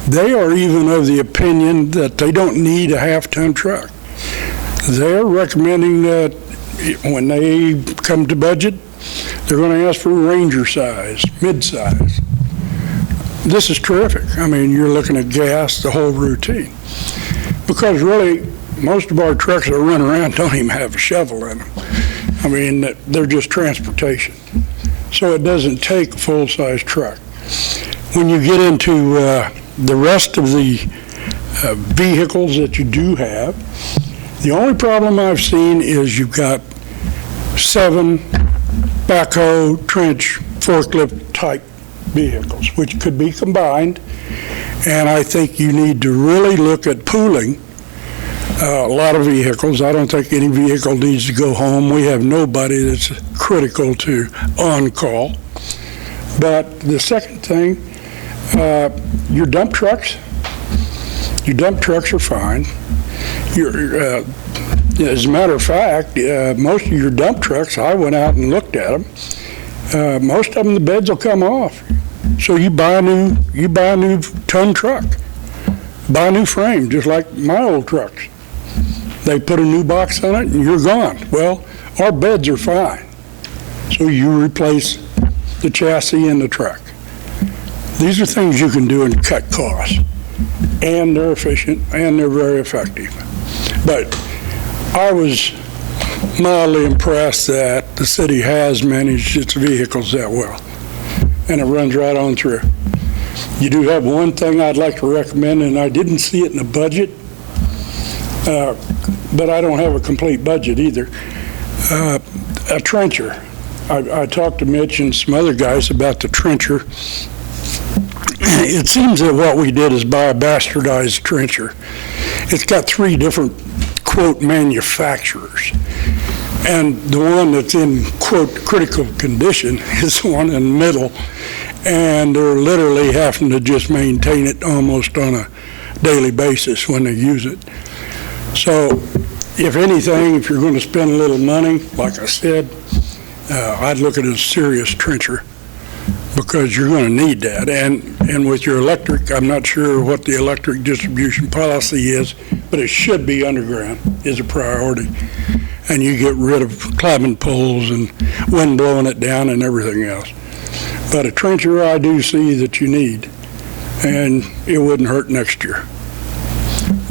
They are even of the opinion that they don't need a half-ton truck. They're recommending that when they come to budget, they're going to ask for Ranger size, mid-size. This is terrific. I mean, you're looking at gas, the whole routine. Because really, most of our trucks that run around don't even have a shovel in them. I mean, they're just transportation. So it doesn't take a full-size truck. When you get into the rest of the vehicles that you do have, the only problem I've seen is you've got 7 backhoe, trench, forklift type vehicles, which could be combined. And I think you need to really look at pooling a lot of vehicles. I don't think any vehicle needs to go home. We have nobody that's critical to on-call. But the second thing, your dump trucks are fine. As a matter of fact, most of your dump trucks, I went out and looked at them. Most of them, the beds will come off. So you buy a new ton truck, buy a new frame, just like my old trucks. They put a new box on it and you're gone. Well, our beds are fine. So you replace the chassis and the truck. These are things you can do and cut costs. And they're efficient and they're very effective. But I was mildly impressed that the city has managed its vehicles that well. And it runs right on through. You do have one thing I'd like to recommend, and I didn't see it in the budget, but I don't have a complete budget either. A trencher. I talked to Mitch and some other guys about the trencher. It seems that what we did is buy a bastardized trencher. It's got 3 different, quote, manufacturers. And the one that's in, quote, critical condition is the one in the middle. And they're literally having to just maintain it almost on a daily basis when they use it. So if anything, if you're going to spend a little money, like I said, I'd look at a serious trencher, because you're going to need that. And with your electric, I'm not sure what the electric distribution policy is, but it should be underground is a priority. And you get rid of climbing poles and wind blowing it down and everything else. But a trencher I do see that you need, and it wouldn't hurt next year.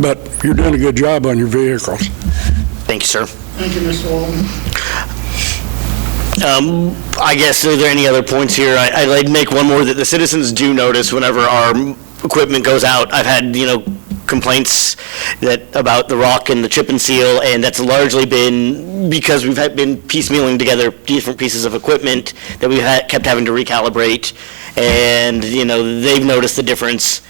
But you're doing a good job on your vehicles. Thank you, sir. Thank you, Mr. Walden. I guess, are there any other points here? I'd make one more, that the citizens do notice whenever our equipment goes out. I've had, complaints about the rock and the chip and seal, and that's largely been because we've been piecemealing together different pieces of equipment that we've kept having to recalibrate, and, they've noticed the difference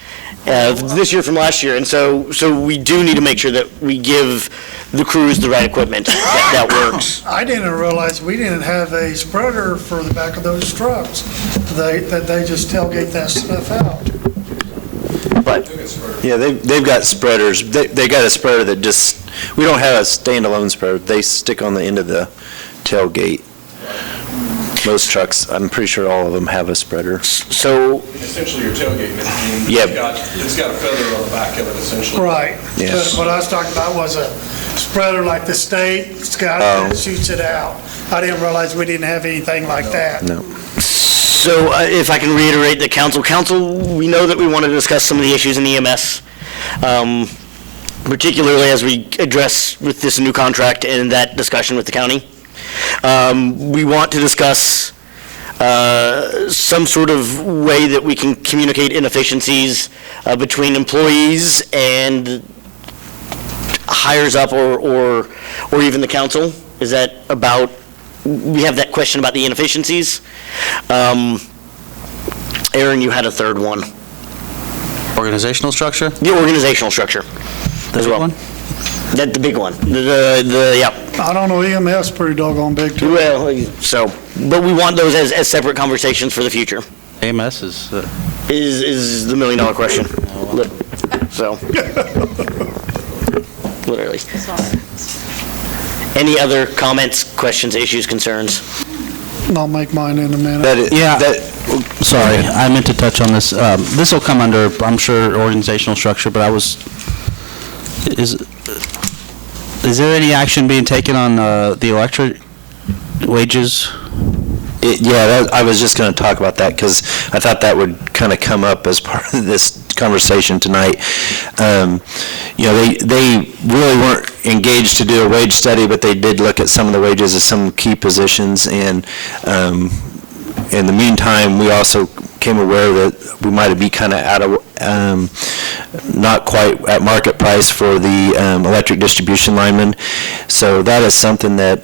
this year from last year. And so we do need to make sure that we give the crews the right equipment that works. I didn't realize we didn't have a spreader for the back of those trucks. That they just tailgate that stuff out. But Yeah, they've got spreaders. They got a spreader that just, we don't have a standalone spreader. They stick on the end of the tailgate. Most trucks, I'm pretty sure all of them have a spreader. So Essentially, your tailgate, Yeah. it's got a feather on the back of it, essentially. Right. Yes. But what I was talking about was a spreader like the state, it's got it, that shoots it out. I didn't realize we didn't have anything like that. No. So if I can reiterate the council, we know that we want to discuss some of the issues in EMS, particularly as we address with this new contract and that discussion with the county. We want to discuss some sort of way that we can communicate inefficiencies between employees and hires up or even the council. Is that about, we have that question about the inefficiencies. Aaron, you had a third one. Organizational structure? The organizational structure as well. That the big one. Yeah. I don't know, EMS pretty doggone big too. Well, but we want those as separate conversations for the future. AMS is... Is the $1 million question. So, literally. Any other comments, questions, issues, concerns? I'll make mine in a minute. Sorry, I meant to touch on this. This will come under, I'm sure, organizational structure, but is there any action being taken on the electric wages? I was just going to talk about that because I thought that would kind of come up as part of this conversation tonight. They really weren't engaged to do a wage study, but they did look at some of the wages of some key positions. And in the meantime, we also became aware that we might be kind of out of, not quite at market price for the electric distribution linemen. So that is something that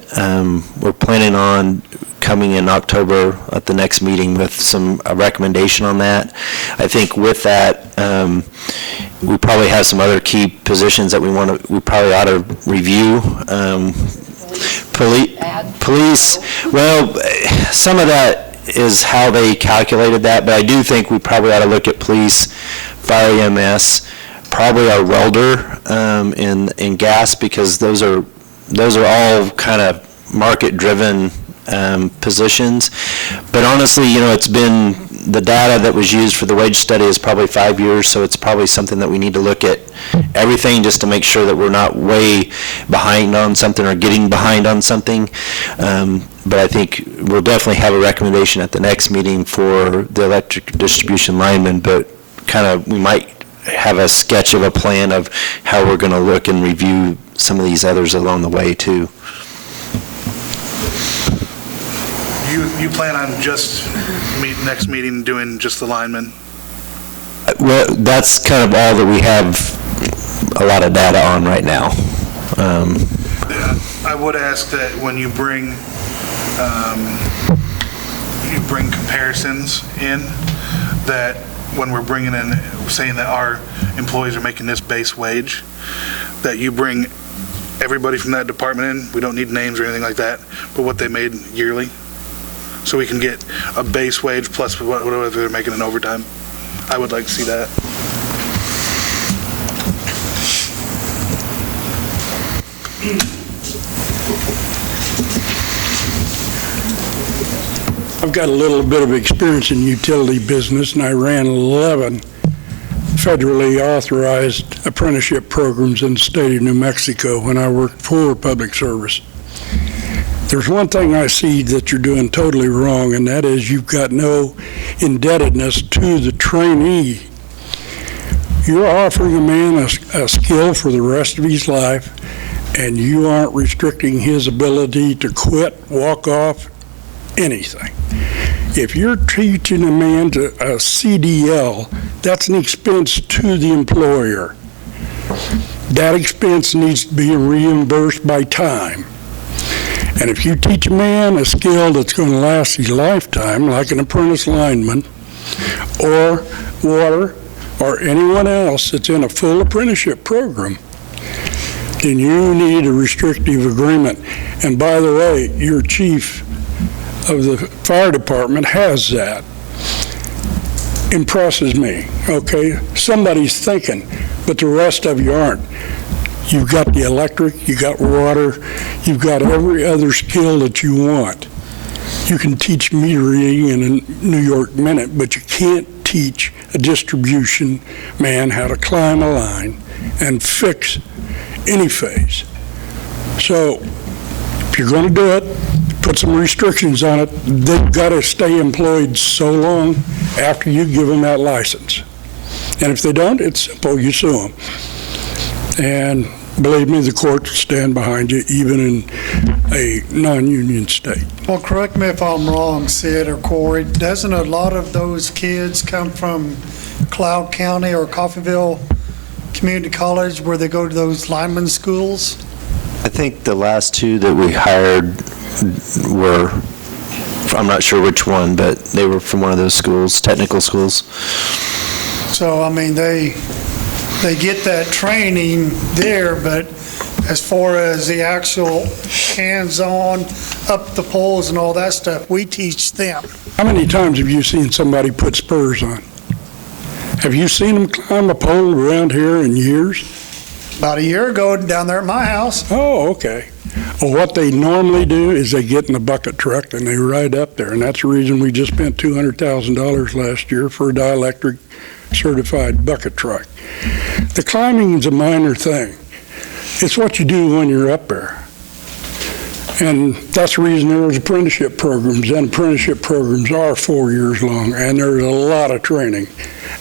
we're planning on coming in October at the next meeting with a recommendation on that. I think with that, we probably have some other key positions that we probably ought to review. Police, well, some of that is how they calculated that, but I do think we probably ought to look at police, fire EMS, probably our welder in gas, because those are all kind of market-driven positions. But honestly, it's been the data that was used for the wage study is probably 5 years, so it's probably something that we need to look at everything just to make sure that we're not way behind on something or getting behind on something. But I think we'll definitely have a recommendation at the next meeting for the electric distribution lineman, but kind of, we might have a sketch of a plan of how we're going to look and review some of these others along the way, too. You plan on just next meeting doing just the linemen? Well, that's kind of all that we have a lot of data on right now. I would ask that when you bring comparisons in, that when we're bringing in, saying that our employees are making this base wage, that you bring everybody from that department in. We don't need names or anything like that, but what they made yearly, so we can get a base wage plus whatever they're making in overtime. I would like to see that. I've got a little bit of experience in utility business, and I ran 11 federally authorized apprenticeship programs in the state of New Mexico when I worked for public service. There's one thing I see that you're doing totally wrong, and that is you've got no indebtedness to the trainee. You're offering a man a skill for the rest of his life, and you aren't restricting his ability to quit, walk off, anything. If you're teaching a man to a CDL, that's an expense to the employer. That expense needs to be reimbursed by time. And if you teach a man a skill that's going to last his lifetime, like an apprentice lineman, or water, or anyone else that's in a full apprenticeship program, then you need a restrictive agreement. And by the way, your chief of the fire department has that. Impresses me, okay? Somebody's thinking, but the rest of you aren't. You've got the electric, you got water, you've got every other skill that you want. You can teach metering in a New York minute, but you can't teach a distribution man how to climb a line and fix any phase. So if you're going to do it, put some restrictions on it. They've got to stay employed so long after you give them that license. And if they don't, it's simple, you sue them. And believe me, the courts stand behind you, even in a non-union state. Well, correct me if I'm wrong, Sid or Corey, doesn't a lot of those kids come from Cloud County or Coffeyville Community College where they go to those lineman schools? I think the last two that we hired were, I'm not sure which one, but they were from one of those schools, technical schools. So, I mean, they get that training there, but as far as the actual hands-on, up the poles and all that stuff, we teach them. How many times have you seen somebody put spurs on? Have you seen them climb a pole around here in years? About a year ago, down there at my house. Oh, okay. Well, what they normally do is they get in a bucket truck and they ride up there, and that's the reason we just spent $200,000 last year for a dielectric certified bucket truck. The climbing is a minor thing. It's what you do when you're up there. And that's the reason there's apprenticeship programs, and apprenticeship programs are 4 years long, and there's a lot of training.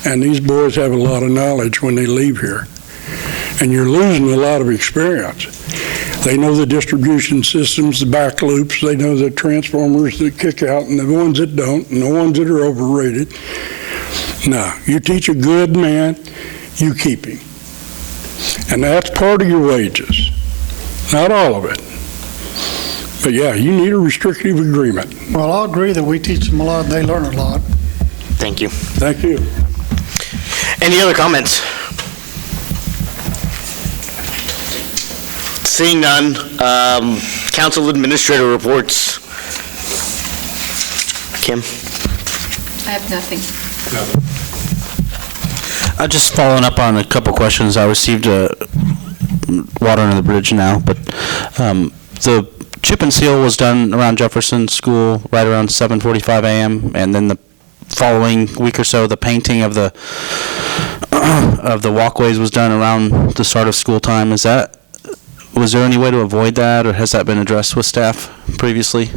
And these boys have a lot of knowledge when they leave here. And you're losing a lot of experience. They know the distribution systems, the back loops, they know the transformers that kick out and the ones that don't, and the ones that are overrated. No, you teach a good man, you keep him. And that's part of your wages. Not all of it. But yeah, you need a restrictive agreement. Well, I'll agree that we teach them a lot and they learn a lot. Thank you. Thank you. Any other comments? Seeing none, council administrator reports. Kim? I have nothing. Just following up on a couple questions. I received water under the bridge now, but the chip and seal was done around Jefferson School right around 7:45 a.m., and then the following week or so, the painting of the walkways was done around the start of school time. Was there any way to avoid that, or has that been addressed with staff previously?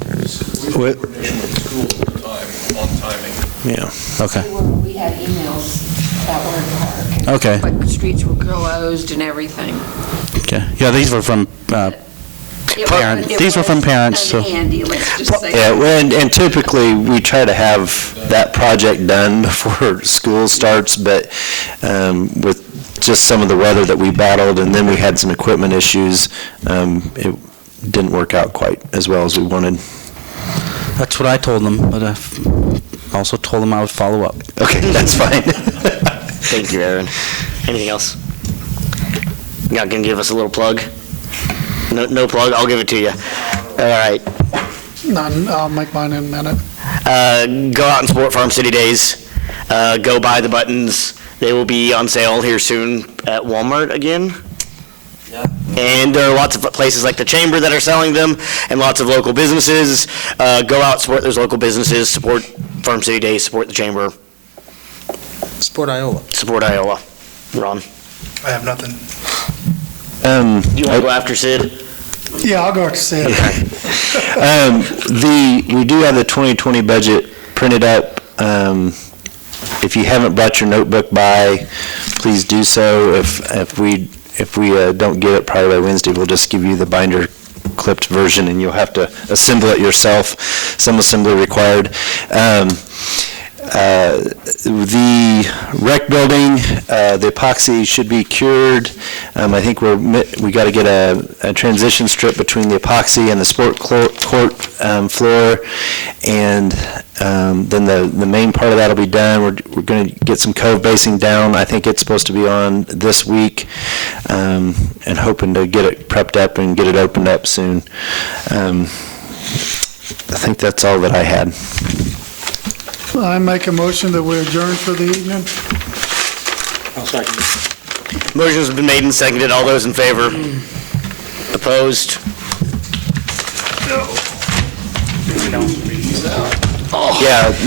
Coordination with the school at the time, on timing. Yeah, okay. We had emails about Warren Park. Okay. Like the streets were closed and everything. Okay, yeah, these were from parents. These were from parents, so. Handy, let's just say. Yeah, well, and typically, we try to have that project done before school starts, but with just some of the weather that we battled, and then we had some equipment issues, it didn't work out quite as well as we wanted. That's what I told them, but I also told them I would follow up. Okay, that's fine. Thank you, Aaron. Anything else? You're not going to give us a little plug? No plug? I'll give it to you. All right. None, I'll make mine in a minute. Go out and support Farm City Days. Go buy the buttons. They will be on sale here soon at Walmart again. Yeah. And there are lots of places like the Chamber that are selling them, and lots of local businesses. Go out, support those local businesses, support Farm City Days, support the Chamber. Support Iola. Support Iola. Ron? I have nothing. Do you want to go after Sid? Yeah, I'll go to Sid. We do have the 2020 budget printed up. If you haven't brought your notebook by, please do so. If we don't get it prior to Wednesday, we'll just give you the binder clipped version, and you'll have to assemble it yourself. Some assembly required. The rec building, the epoxy should be cured. I think we got to get a transition strip between the epoxy and the sport court floor, and then the main part of that will be done. We're going to get some cove basing down. I think it's supposed to be on this week, and hoping to get it prepped up and get it opened up soon. I think that's all that I had. I make a motion that we adjourn for the evening. I'll second it. Motions have been made and seconded. All those in favor? Opposed? Yeah,